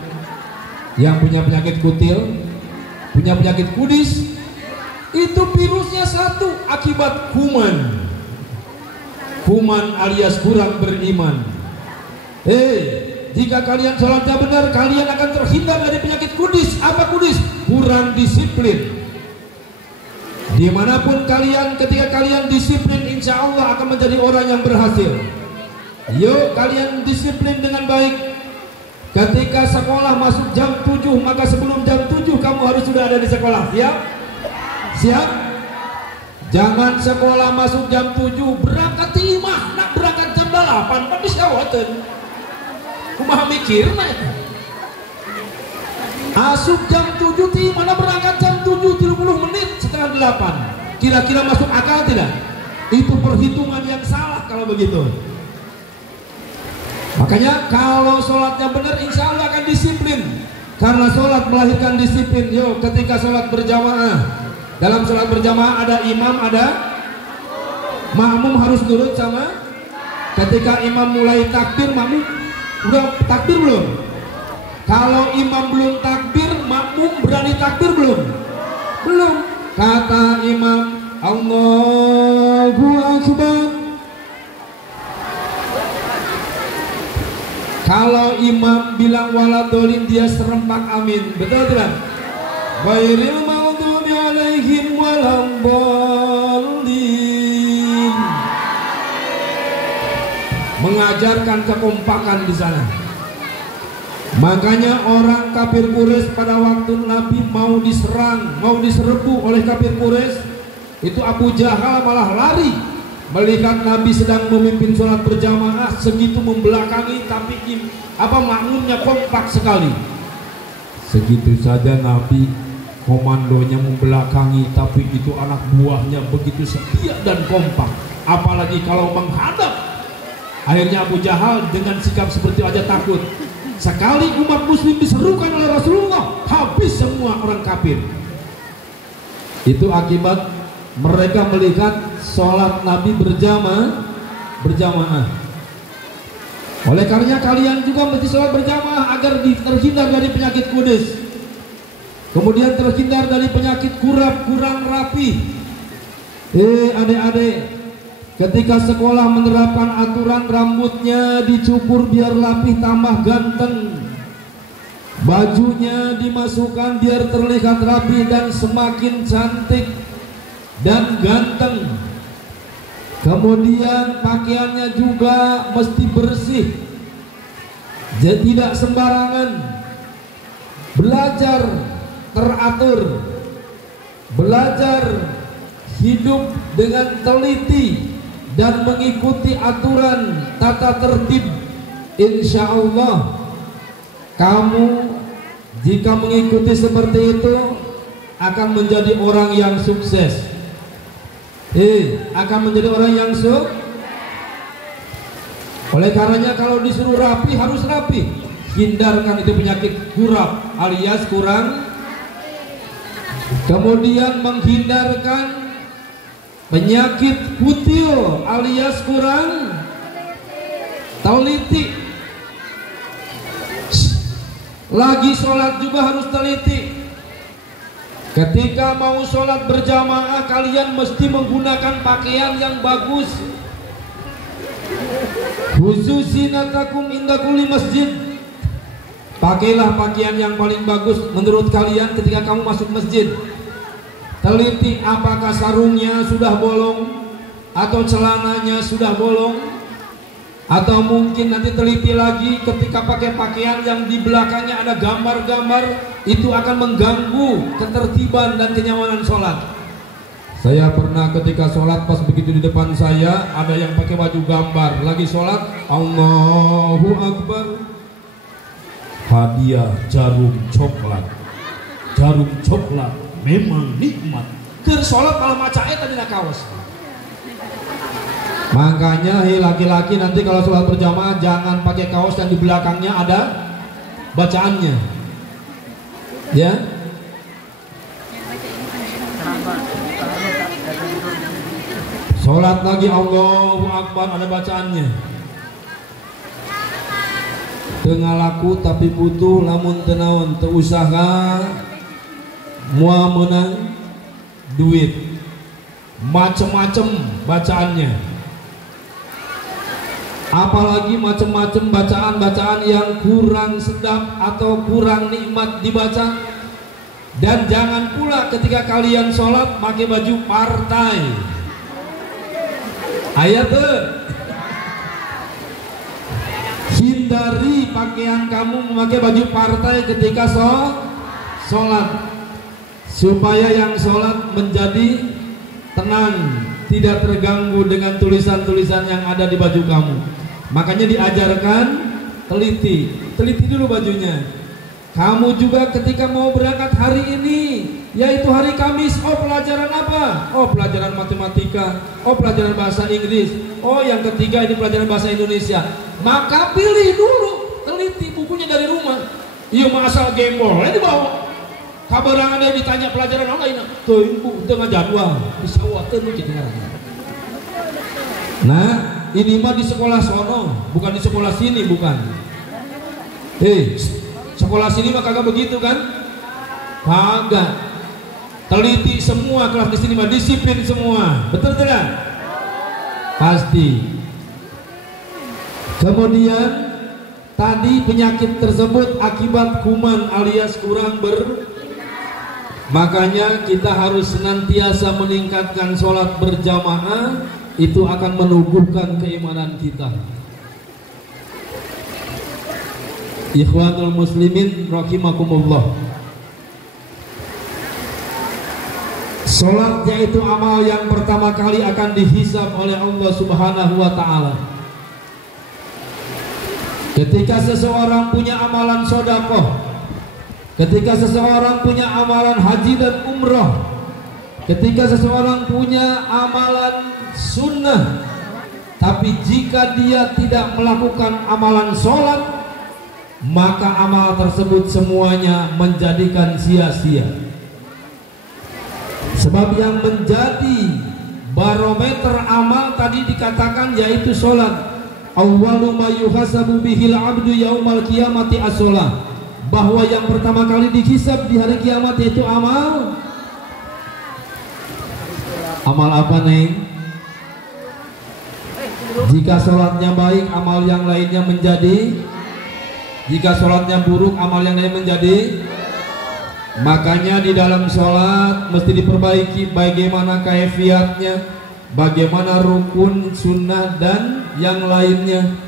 yang punya penyakit kutil, punya penyakit kudis. Itu virusnya satu, akibat kuman. Kuman alias kurang beriman. Jika kalian sholatnya benar, kalian akan terhindar dari penyakit kudis. Apa kudis? Kurang disiplin. Dimanapun kalian, ketika kalian disiplin, insya Allah akan menjadi orang yang berhasil. Yuk kalian disiplin dengan baik. Ketika sekolah masuk jam 7, maka sebelum jam 7 kamu harus sudah ada di sekolah. Siap? Siap? Jangan sekolah masuk jam 7 berangkat 5, nak berangkat jam 8, tapi syawatan. Kumaha mikirna itu. Asup jam 7 di mana berangkat jam 7:30 menit setengah 8. Kira-kira masuk akal tidak? Itu perhitungan yang salah kalau begitu. Makanya kalau sholatnya benar, insya Allah akan disiplin. Karena sholat melahirkan disiplin. Yo, ketika sholat berjamaah, dalam sholat berjamaah ada imam, ada makmum, harus nurut sama. Ketika imam mulai takbir, makmum udah takbir belum? Kalau imam belum takbir, makmum berani takbir belum? Belum. Kata imam, Allahu Akbar. Kalau imam bilang waladolin, dia serempak amin. Betul tidak? Ghairil maghdubi alaihim waladhdallin. Mengajarkan kekompakan di sana. Makanya orang kafir Quraisy pada waktu Nabi mau diserang, mau diserbu oleh kafir Quraisy, itu Abu Jahal malah lari melihat Nabi sedang memimpin sholat berjamaah, segitu membelakangi, tapi makmumnya kompak sekali. Segitu saja Nabi komandonya membelakangi, tapi itu anak buahnya begitu setia dan kompak, apalagi kalau menghadap. Akhirnya Abu Jahal dengan sikap seperti aja takut. Sekali umat muslim diserukan oleh Rasulullah, habis semua orang kafir. Itu akibat mereka melihat sholat Nabi berjamaah. Oleh karenanya kalian juga mesti sholat berjamaah agar terhindar dari penyakit kudus, kemudian terhindar dari penyakit kurang rapi. Adik-adik, ketika sekolah menerapkan aturan rambutnya dicukur biar rapih tambah ganteng, bajunya dimasukkan biar terlihat rapi dan semakin cantik dan ganteng, kemudian pakaiannya juga mesti bersih, jadi tidak sembarangan, belajar teratur, belajar hidup dengan teliti dan mengikuti aturan tata tertib. Insya Allah kamu jika mengikuti seperti itu akan menjadi orang yang sukses. Akan menjadi orang yang sukses. Oleh karenanya kalau disuruh rapi harus rapi. Hindarkan itu penyakit kurap alias kurang. Kemudian menghindarkan penyakit kutil alias kurang teliti. Lagi sholat juga harus teliti. Ketika mau sholat berjamaah, kalian mesti menggunakan pakaian yang bagus. Khususinatakum inda kulli masjid. Pakailah pakaian yang paling bagus menurut kalian ketika kamu masuk masjid. Teliti apakah sarungnya sudah bolong, atau celananya sudah bolong, atau mungkin nanti teliti lagi ketika pakai pakaian yang di belakangnya ada gambar-gambar, itu akan mengganggu ketertiban dan kenyamanan sholat. Saya pernah ketika sholat, pas begitu di depan saya ada yang pakai baju gambar, lagi sholat Allahu Akbar, hadiah jarum coklat. Jarum coklat memang nikmat. Keur sholat malah maca eta dina kaos. Makanya laki-laki nanti kalau sholat berjamaah jangan pakai kaos yang di belakangnya ada bacaannya, ya. Sholat lagi Allahu Akbar ada bacaannya. Tengah laku tapi butuh lamun tenawan teusaha mua menang duit, macem-macem bacaannya. Apalagi macam-macam bacaan-bacaan yang kurang sedap atau kurang nikmat dibaca. Dan jangan pula ketika kalian sholat pakai baju partai. Ayat hindari pakaian kamu memakai baju partai ketika sholat, supaya yang sholat menjadi tenang, tidak terganggu dengan tulisan-tulisan yang ada di baju kamu. Makanya diajarkan teliti dulu bajunya. Kamu juga ketika mau berangkat hari ini, yaitu hari Kamis, pelajaran apa? Pelajaran matematika, pelajaran bahasa Inggris, yang ketiga ini pelajaran bahasa Indonesia. Maka pilih dulu, teliti bukunya dari rumah. Iya asal gembol, dibawa. Kabarangan dia ditanya pelajaran apa ini? Tuh ibu tengah jadwal, bisa waten gitu. Nah, ini mah di sekolah sono, bukan di sekolah sini, bukan. Sekolah sini mah kagak begitu kan? Kagak. Teliti semua kelas di sini mah, disiplin semua. Betul tidak? Pasti. Kemudian tadi penyakit tersebut akibat kuman alias kurang makanya kita harus senantiasa meningkatkan sholat berjamaah, itu akan menumbuhkan keimanan kita. Ikhwanul muslimin rahimakumullah. Sholat yaitu amal yang pertama kali akan dihisab oleh Allah Subhanahu wa ta'ala. Ketika seseorang punya amalan sedekah, ketika seseorang punya amalan haji dan umrah, ketika seseorang punya amalan sunnah, tapi jika dia tidak melakukan amalan sholat, maka amal tersebut semuanya menjadikan sia-sia. Sebab yang menjadi barometer amal tadi dikatakan yaitu sholat. Awwalu ma yuhasabu bihil abdu yaumal qiyamati as-sholat, bahwa yang pertama kali dihisab di hari kiamat yaitu amal apa nih? Jika sholatnya baik, amal yang lainnya menjadi, jika sholatnya buruk, amal yang lain menjadi. Makanya di dalam sholat mesti diperbaiki bagaimana kaifiatnya, bagaimana rukun, sunnah dan yang lainnya.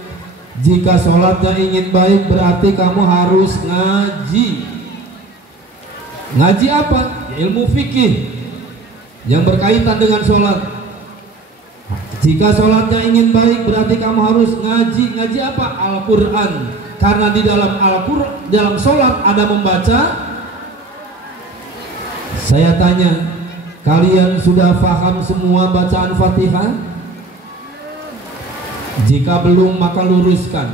Jika sholatnya ingin baik, berarti kamu harus ngaji. Ngaji apa? Ilmu fikih yang berkaitan dengan sholat. Jika sholatnya ingin baik, berarti kamu harus ngaji. Ngaji apa? Al-Quran. Karena di dalam Al-Quran, dalam sholat ada membaca. Saya tanya, kalian sudah paham semua bacaan Fatihah? Jika belum, maka luruskan.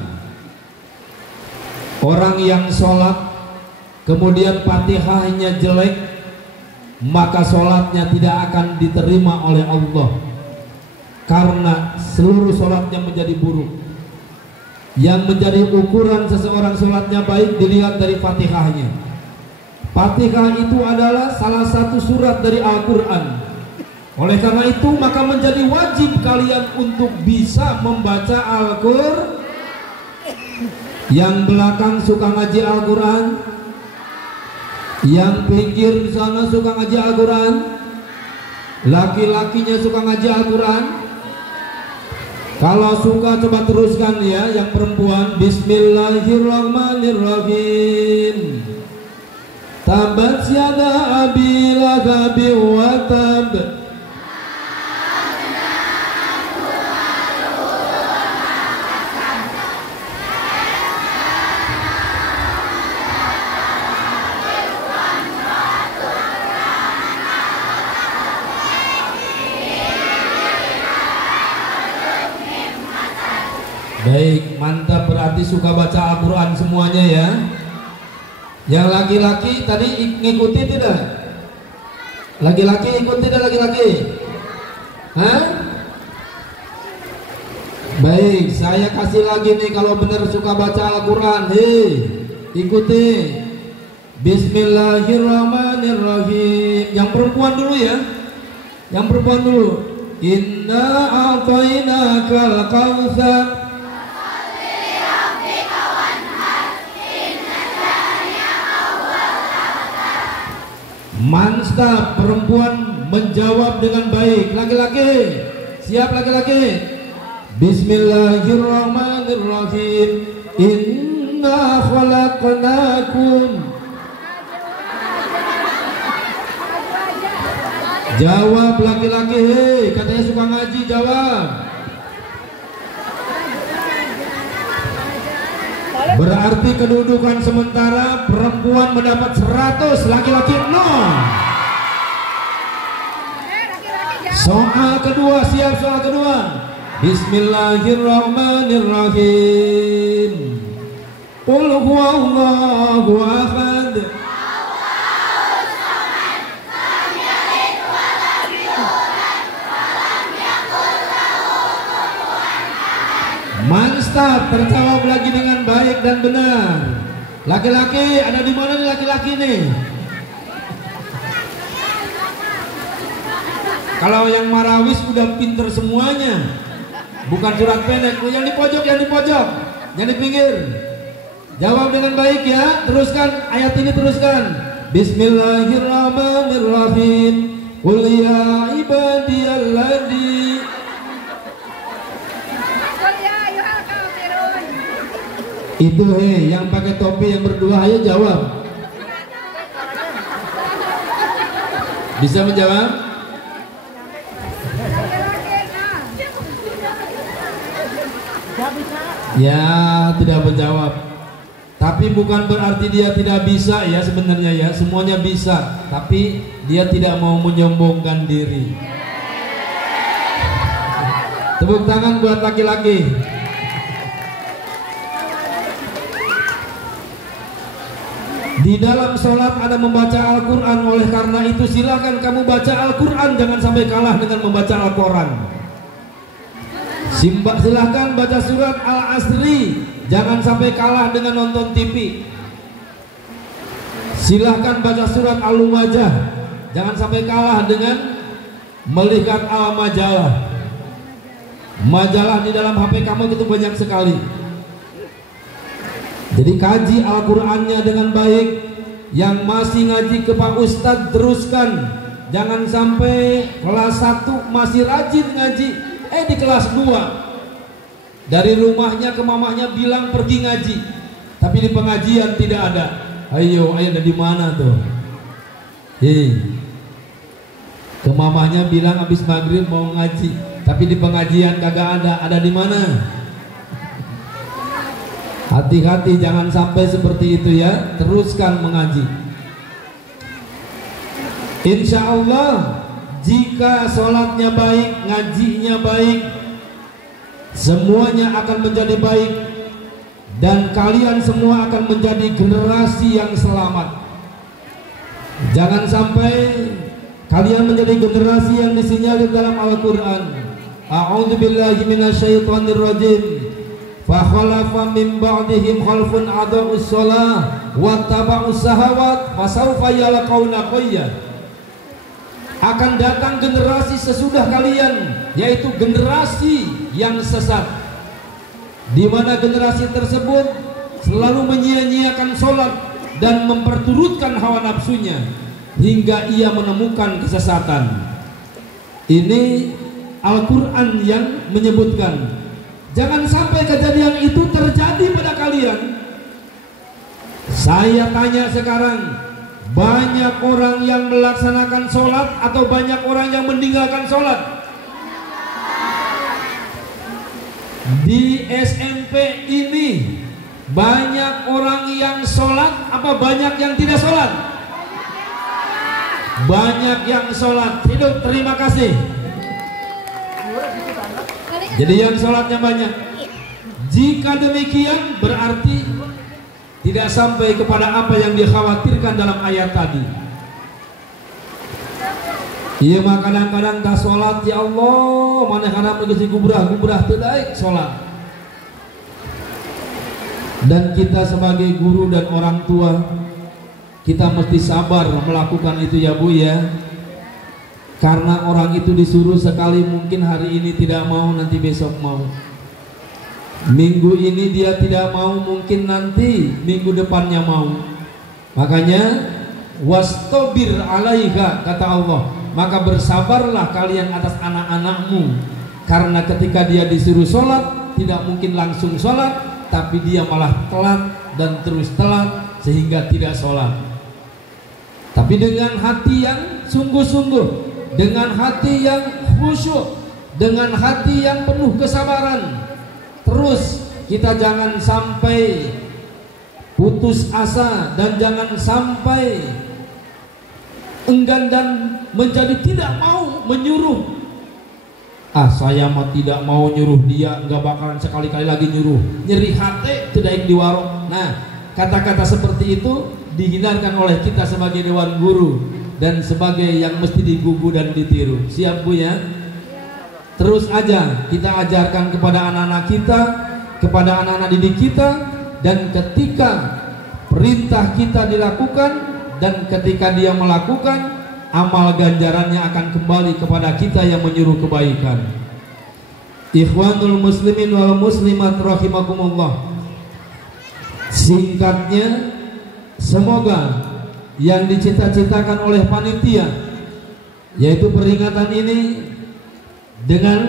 Orang yang sholat kemudian Fatihahnya jelek, maka sholatnya tidak akan diterima oleh Allah, karena seluruh sholatnya menjadi buruk. Yang menjadi ukuran seseorang sholatnya baik dilihat dari Fatihahnya. Fatihah itu adalah salah satu surat dari Al-Quran. Oleh karena itu maka menjadi wajib kalian untuk bisa membaca Al-Quran. Yang belakang suka ngaji Al-Quran, yang pinggir di sana suka ngaji Al-Quran, laki-lakinya suka ngaji Al-Quran. Kalau suka coba teruskan ya. Yang perempuan, Bismillahirrahmanirrahim. Tabat yada abi lahabi wa tab. Baik, mantap, berarti suka baca Al-Quran semuanya ya. Yang laki-laki tadi ngikuti tidak? Laki-laki ikut tidak laki-laki? Hah? Baik, saya kasih lagi nih, kalau benar suka baca Al-Quran, hei, ikuti. Bismillahirrahmanirrahim. Yang perempuan dulu ya. Yang perempuan dulu. Inna a'tainakal kautsar. Mantap, perempuan menjawab dengan baik. Laki-laki, siap laki-laki. Bismillahirrahmanirrahim. Inna khalaqnakum. Jawab laki-laki, hei, katanya suka ngaji, jawab. Berarti kedudukan sementara perempuan mendapat 100, laki-laki 0. Soal kedua, siap soal kedua. Bismillahirrahmanirrahim. Qul huwallahu ahad. Mantap, terjawab lagi dengan baik dan benar. Laki-laki, ada di mana nih laki-laki nih? Kalau yang marawis udah pinter semuanya, bukan surat pendek. Yang di pojok, yang di pojok, yang di pinggir. Jawab dengan baik ya. Teruskan ayat ini, teruskan. Bismillahirrahmanirrahim. Qul ya ibadiyalladzi. Qul ya ayyuhal kafirun. Itu yang pakai topi yang berdua, ayo jawab. Bisa menjawab? Ya, tidak menjawab. Tapi bukan berarti dia tidak bisa ya, sebenarnya ya, semuanya bisa. Tapi dia tidak mau menyombongkan diri. Tepuk tangan buat laki-laki. Di dalam sholat ada membaca Al-Quran. Oleh karena itu silakan kamu baca Al-Quran, jangan sampai kalah dengan membaca Al-Quran. Silahkan baca surat Al-Asri, jangan sampai kalah dengan nonton TV. Silahkan baca surat Al-Lumajah, jangan sampai kalah dengan melihat Al-Majalah. Majalah di dalam HP kamu itu banyak sekali. Jadi kaji Al-Qurannya dengan baik. Yang masih ngaji ke Pak Ustadz teruskan. Jangan sampai kelas 1 masih rajin ngaji, di kelas 2 dari rumahnya ke mamahnya bilang pergi ngaji, tapi di pengajian tidak ada. Ayo ada di mana tuh? Ke mamahnya bilang habis maghrib mau ngaji, tapi di pengajian kagak ada. Ada di mana? Hati-hati jangan sampai seperti itu ya. Teruskan mengaji. Insya Allah jika sholatnya baik, ngajinya baik, semuanya akan menjadi baik. Dan kalian semua akan menjadi generasi yang selamat. Jangan sampai kalian menjadi generasi yang disinyalir dalam Al-Quran. A'udzubillahi minasyaitonirrajim. Fakhalafa min ba'dihim khalfun adha'us shalah wattaba'us shahawat fasawfa yalqauna ghayya. Akan datang generasi sesudah kalian, yaitu generasi yang sesat, di mana generasi tersebut selalu menyia-nyiakan sholat dan memperturutkan hawa nafsunya hingga ia menemukan kesesatan. Ini Al-Quran yang menyebutkan. Jangan sampai kejadian itu terjadi pada kalian. Saya tanya sekarang, banyak orang yang melaksanakan sholat atau banyak orang yang meninggalkan sholat? Di SMP ini banyak orang yang sholat apa banyak yang tidak sholat? Banyak yang sholat. Hidup, terima kasih. Jadi yang sholatnya banyak. Jika demikian berarti tidak sampai kepada apa yang dikhawatirkan dalam ayat tadi. Iya mah kadang-kadang tak sholat, ya Allah, mana kadang begitu gubrah tidak sholat. Dan kita sebagai guru dan orang tua, kita mesti sabar melakukan itu ya Bu ya. Karena orang itu disuruh sekali, mungkin hari ini tidak mau, nanti besok mau. Minggu ini dia tidak mau, mungkin nanti minggu depannya mau. Makanya wastobir alaiha, kata Allah, maka bersabarlah kalian atas anak-anakmu. Karena ketika dia disuruh sholat, tidak mungkin langsung sholat, tapi dia malah telat dan terus telat sehingga tidak sholat. Tapi dengan hati yang sungguh-sungguh, dengan hati yang khusyuk, dengan hati yang penuh kesabaran, terus kita jangan sampai putus asa dan jangan sampai enggan dan menjadi tidak mau menyuruh. Saya mah tidak mau nyuruh dia, nggak bakalan sekali-kali lagi nyuruh. Nyeri hati tidak di warung. Nah, kata-kata seperti itu dihindarkan oleh kita sebagai dewan guru dan sebagai yang mesti digugu dan ditiru. Siap Bu ya? Terus aja kita ajarkan kepada anak-anak kita, kepada anak-anak didik kita, dan ketika perintah kita dilakukan dan ketika dia melakukan, amal ganjarannya akan kembali kepada kita yang menyuruh kebaikan. Ikhwanul muslimin wal muslimat rahimakumullah. Singkatnya, semoga yang dicita-citakan oleh panitia, yaitu peringatan ini dengan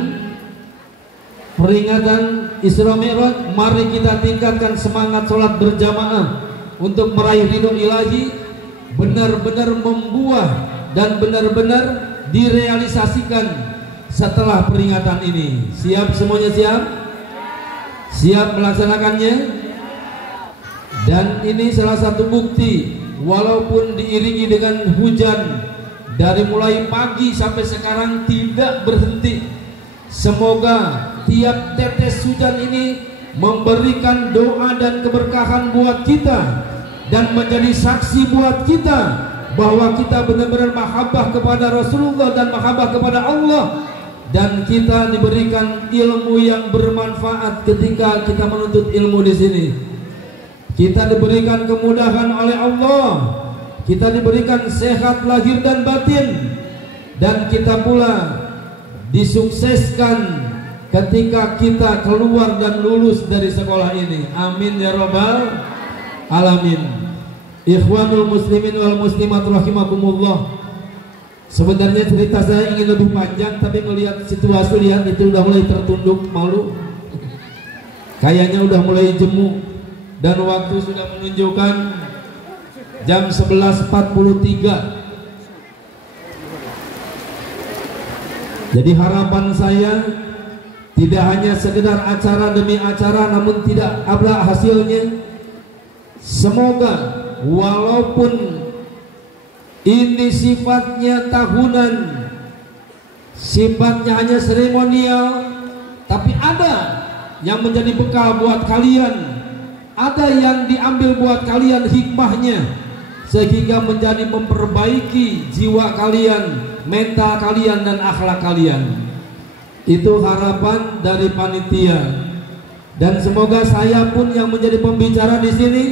peringatan Isra Mi'raj, mari kita tingkatkan semangat sholat berjamaah untuk meraih ridho ilahi, benar-benar membuah dan benar-benar direalisasikan setelah peringatan ini. Siap semuanya? Siap? Siap melaksanakannya? Dan ini salah satu bukti, walaupun diiringi dengan hujan dari mulai pagi sampai sekarang tidak berhenti. Semoga tiap tetes hujan ini memberikan doa dan keberkahan buat kita dan menjadi saksi buat kita bahwa kita benar-benar mahabbah kepada Rasulullah dan mahabbah kepada Allah, dan kita diberikan ilmu yang bermanfaat ketika kita menuntut ilmu di sini. Kita diberikan kemudahan oleh Allah, kita diberikan sehat lahir dan batin, dan kita pula disukseskan ketika kita keluar dan lulus dari sekolah ini. Amin ya rabbal alamin. Ikhwanul muslimin wal muslimat rahimakumullah. Sebenarnya cerita saya ingin lebih panjang, tapi melihat situasi, lihat itu udah mulai tertunduk malu, kayaknya udah mulai jemu, dan waktu sudah menunjukkan jam 11.43. Jadi harapan saya tidak hanya sekedar acara demi acara, namun tidak ada hasilnya. Semoga walaupun ini sifatnya tahunan, sifatnya hanya seremonial, tapi ada yang menjadi bekal buat kalian, ada yang diambil buat kalian hikmahnya, sehingga menjadi memperbaiki jiwa kalian, mental kalian, dan akhlak kalian. Itu harapan dari panitia, dan semoga saya pun yang menjadi pembicara di sini,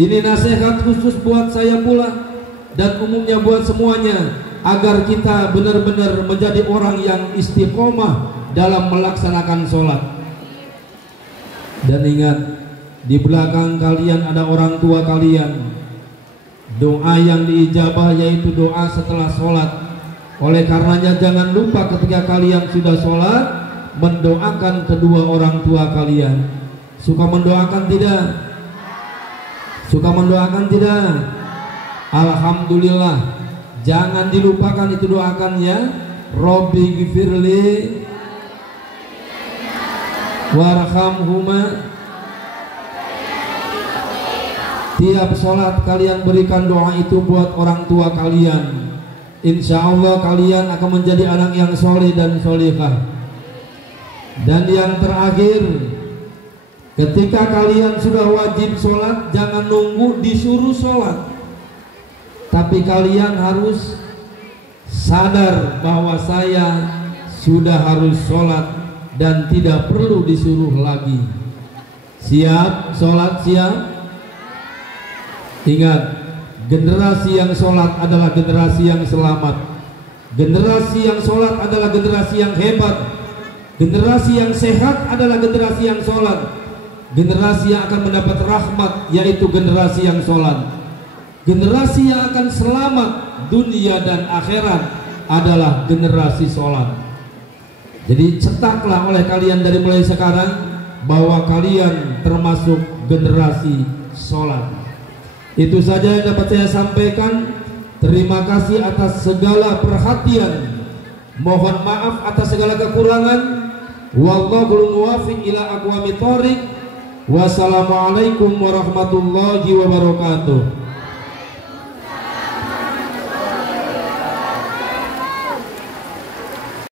ini nasihat khusus buat saya pula dan umumnya buat semuanya, agar kita benar-benar menjadi orang yang istiqomah dalam melaksanakan sholat. Dan ingat, di belakang kalian ada orang tua kalian. Doa yang diijabah yaitu doa setelah sholat. Oleh karenanya jangan lupa ketika kalian sudah sholat, mendoakan kedua orang tua kalian. Suka mendoakan tidak? Suka mendoakan tidak? Alhamdulillah. Jangan dilupakan itu, doakan ya. Robbi gifirli warhamhuma. Tiap sholat kalian berikan doa itu buat orang tua kalian. Insya Allah kalian akan menjadi anak yang soleh dan solehah. Dan yang terakhir, ketika kalian sudah wajib sholat, jangan nunggu disuruh sholat, tapi kalian harus sadar bahwa saya sudah harus sholat dan tidak perlu disuruh lagi. Siap sholat? Siap? Ingat, generasi yang sholat adalah generasi yang selamat. Generasi yang sholat adalah generasi yang hebat. Generasi yang sehat adalah generasi yang sholat. Generasi yang akan mendapat rahmat yaitu generasi yang sholat. Generasi yang akan selamat dunia dan akhirat adalah generasi sholat. Jadi cetaklah oleh kalian dari mulai sekarang bahwa kalian termasuk generasi sholat. Itu saja yang dapat saya sampaikan. Terima kasih atas segala perhatian. Mohon maaf atas segala kekurangan. Wallahul muwaffiq ila aqwamit thoriq. Wassalamualaikum warahmatullahi wabarakatuh.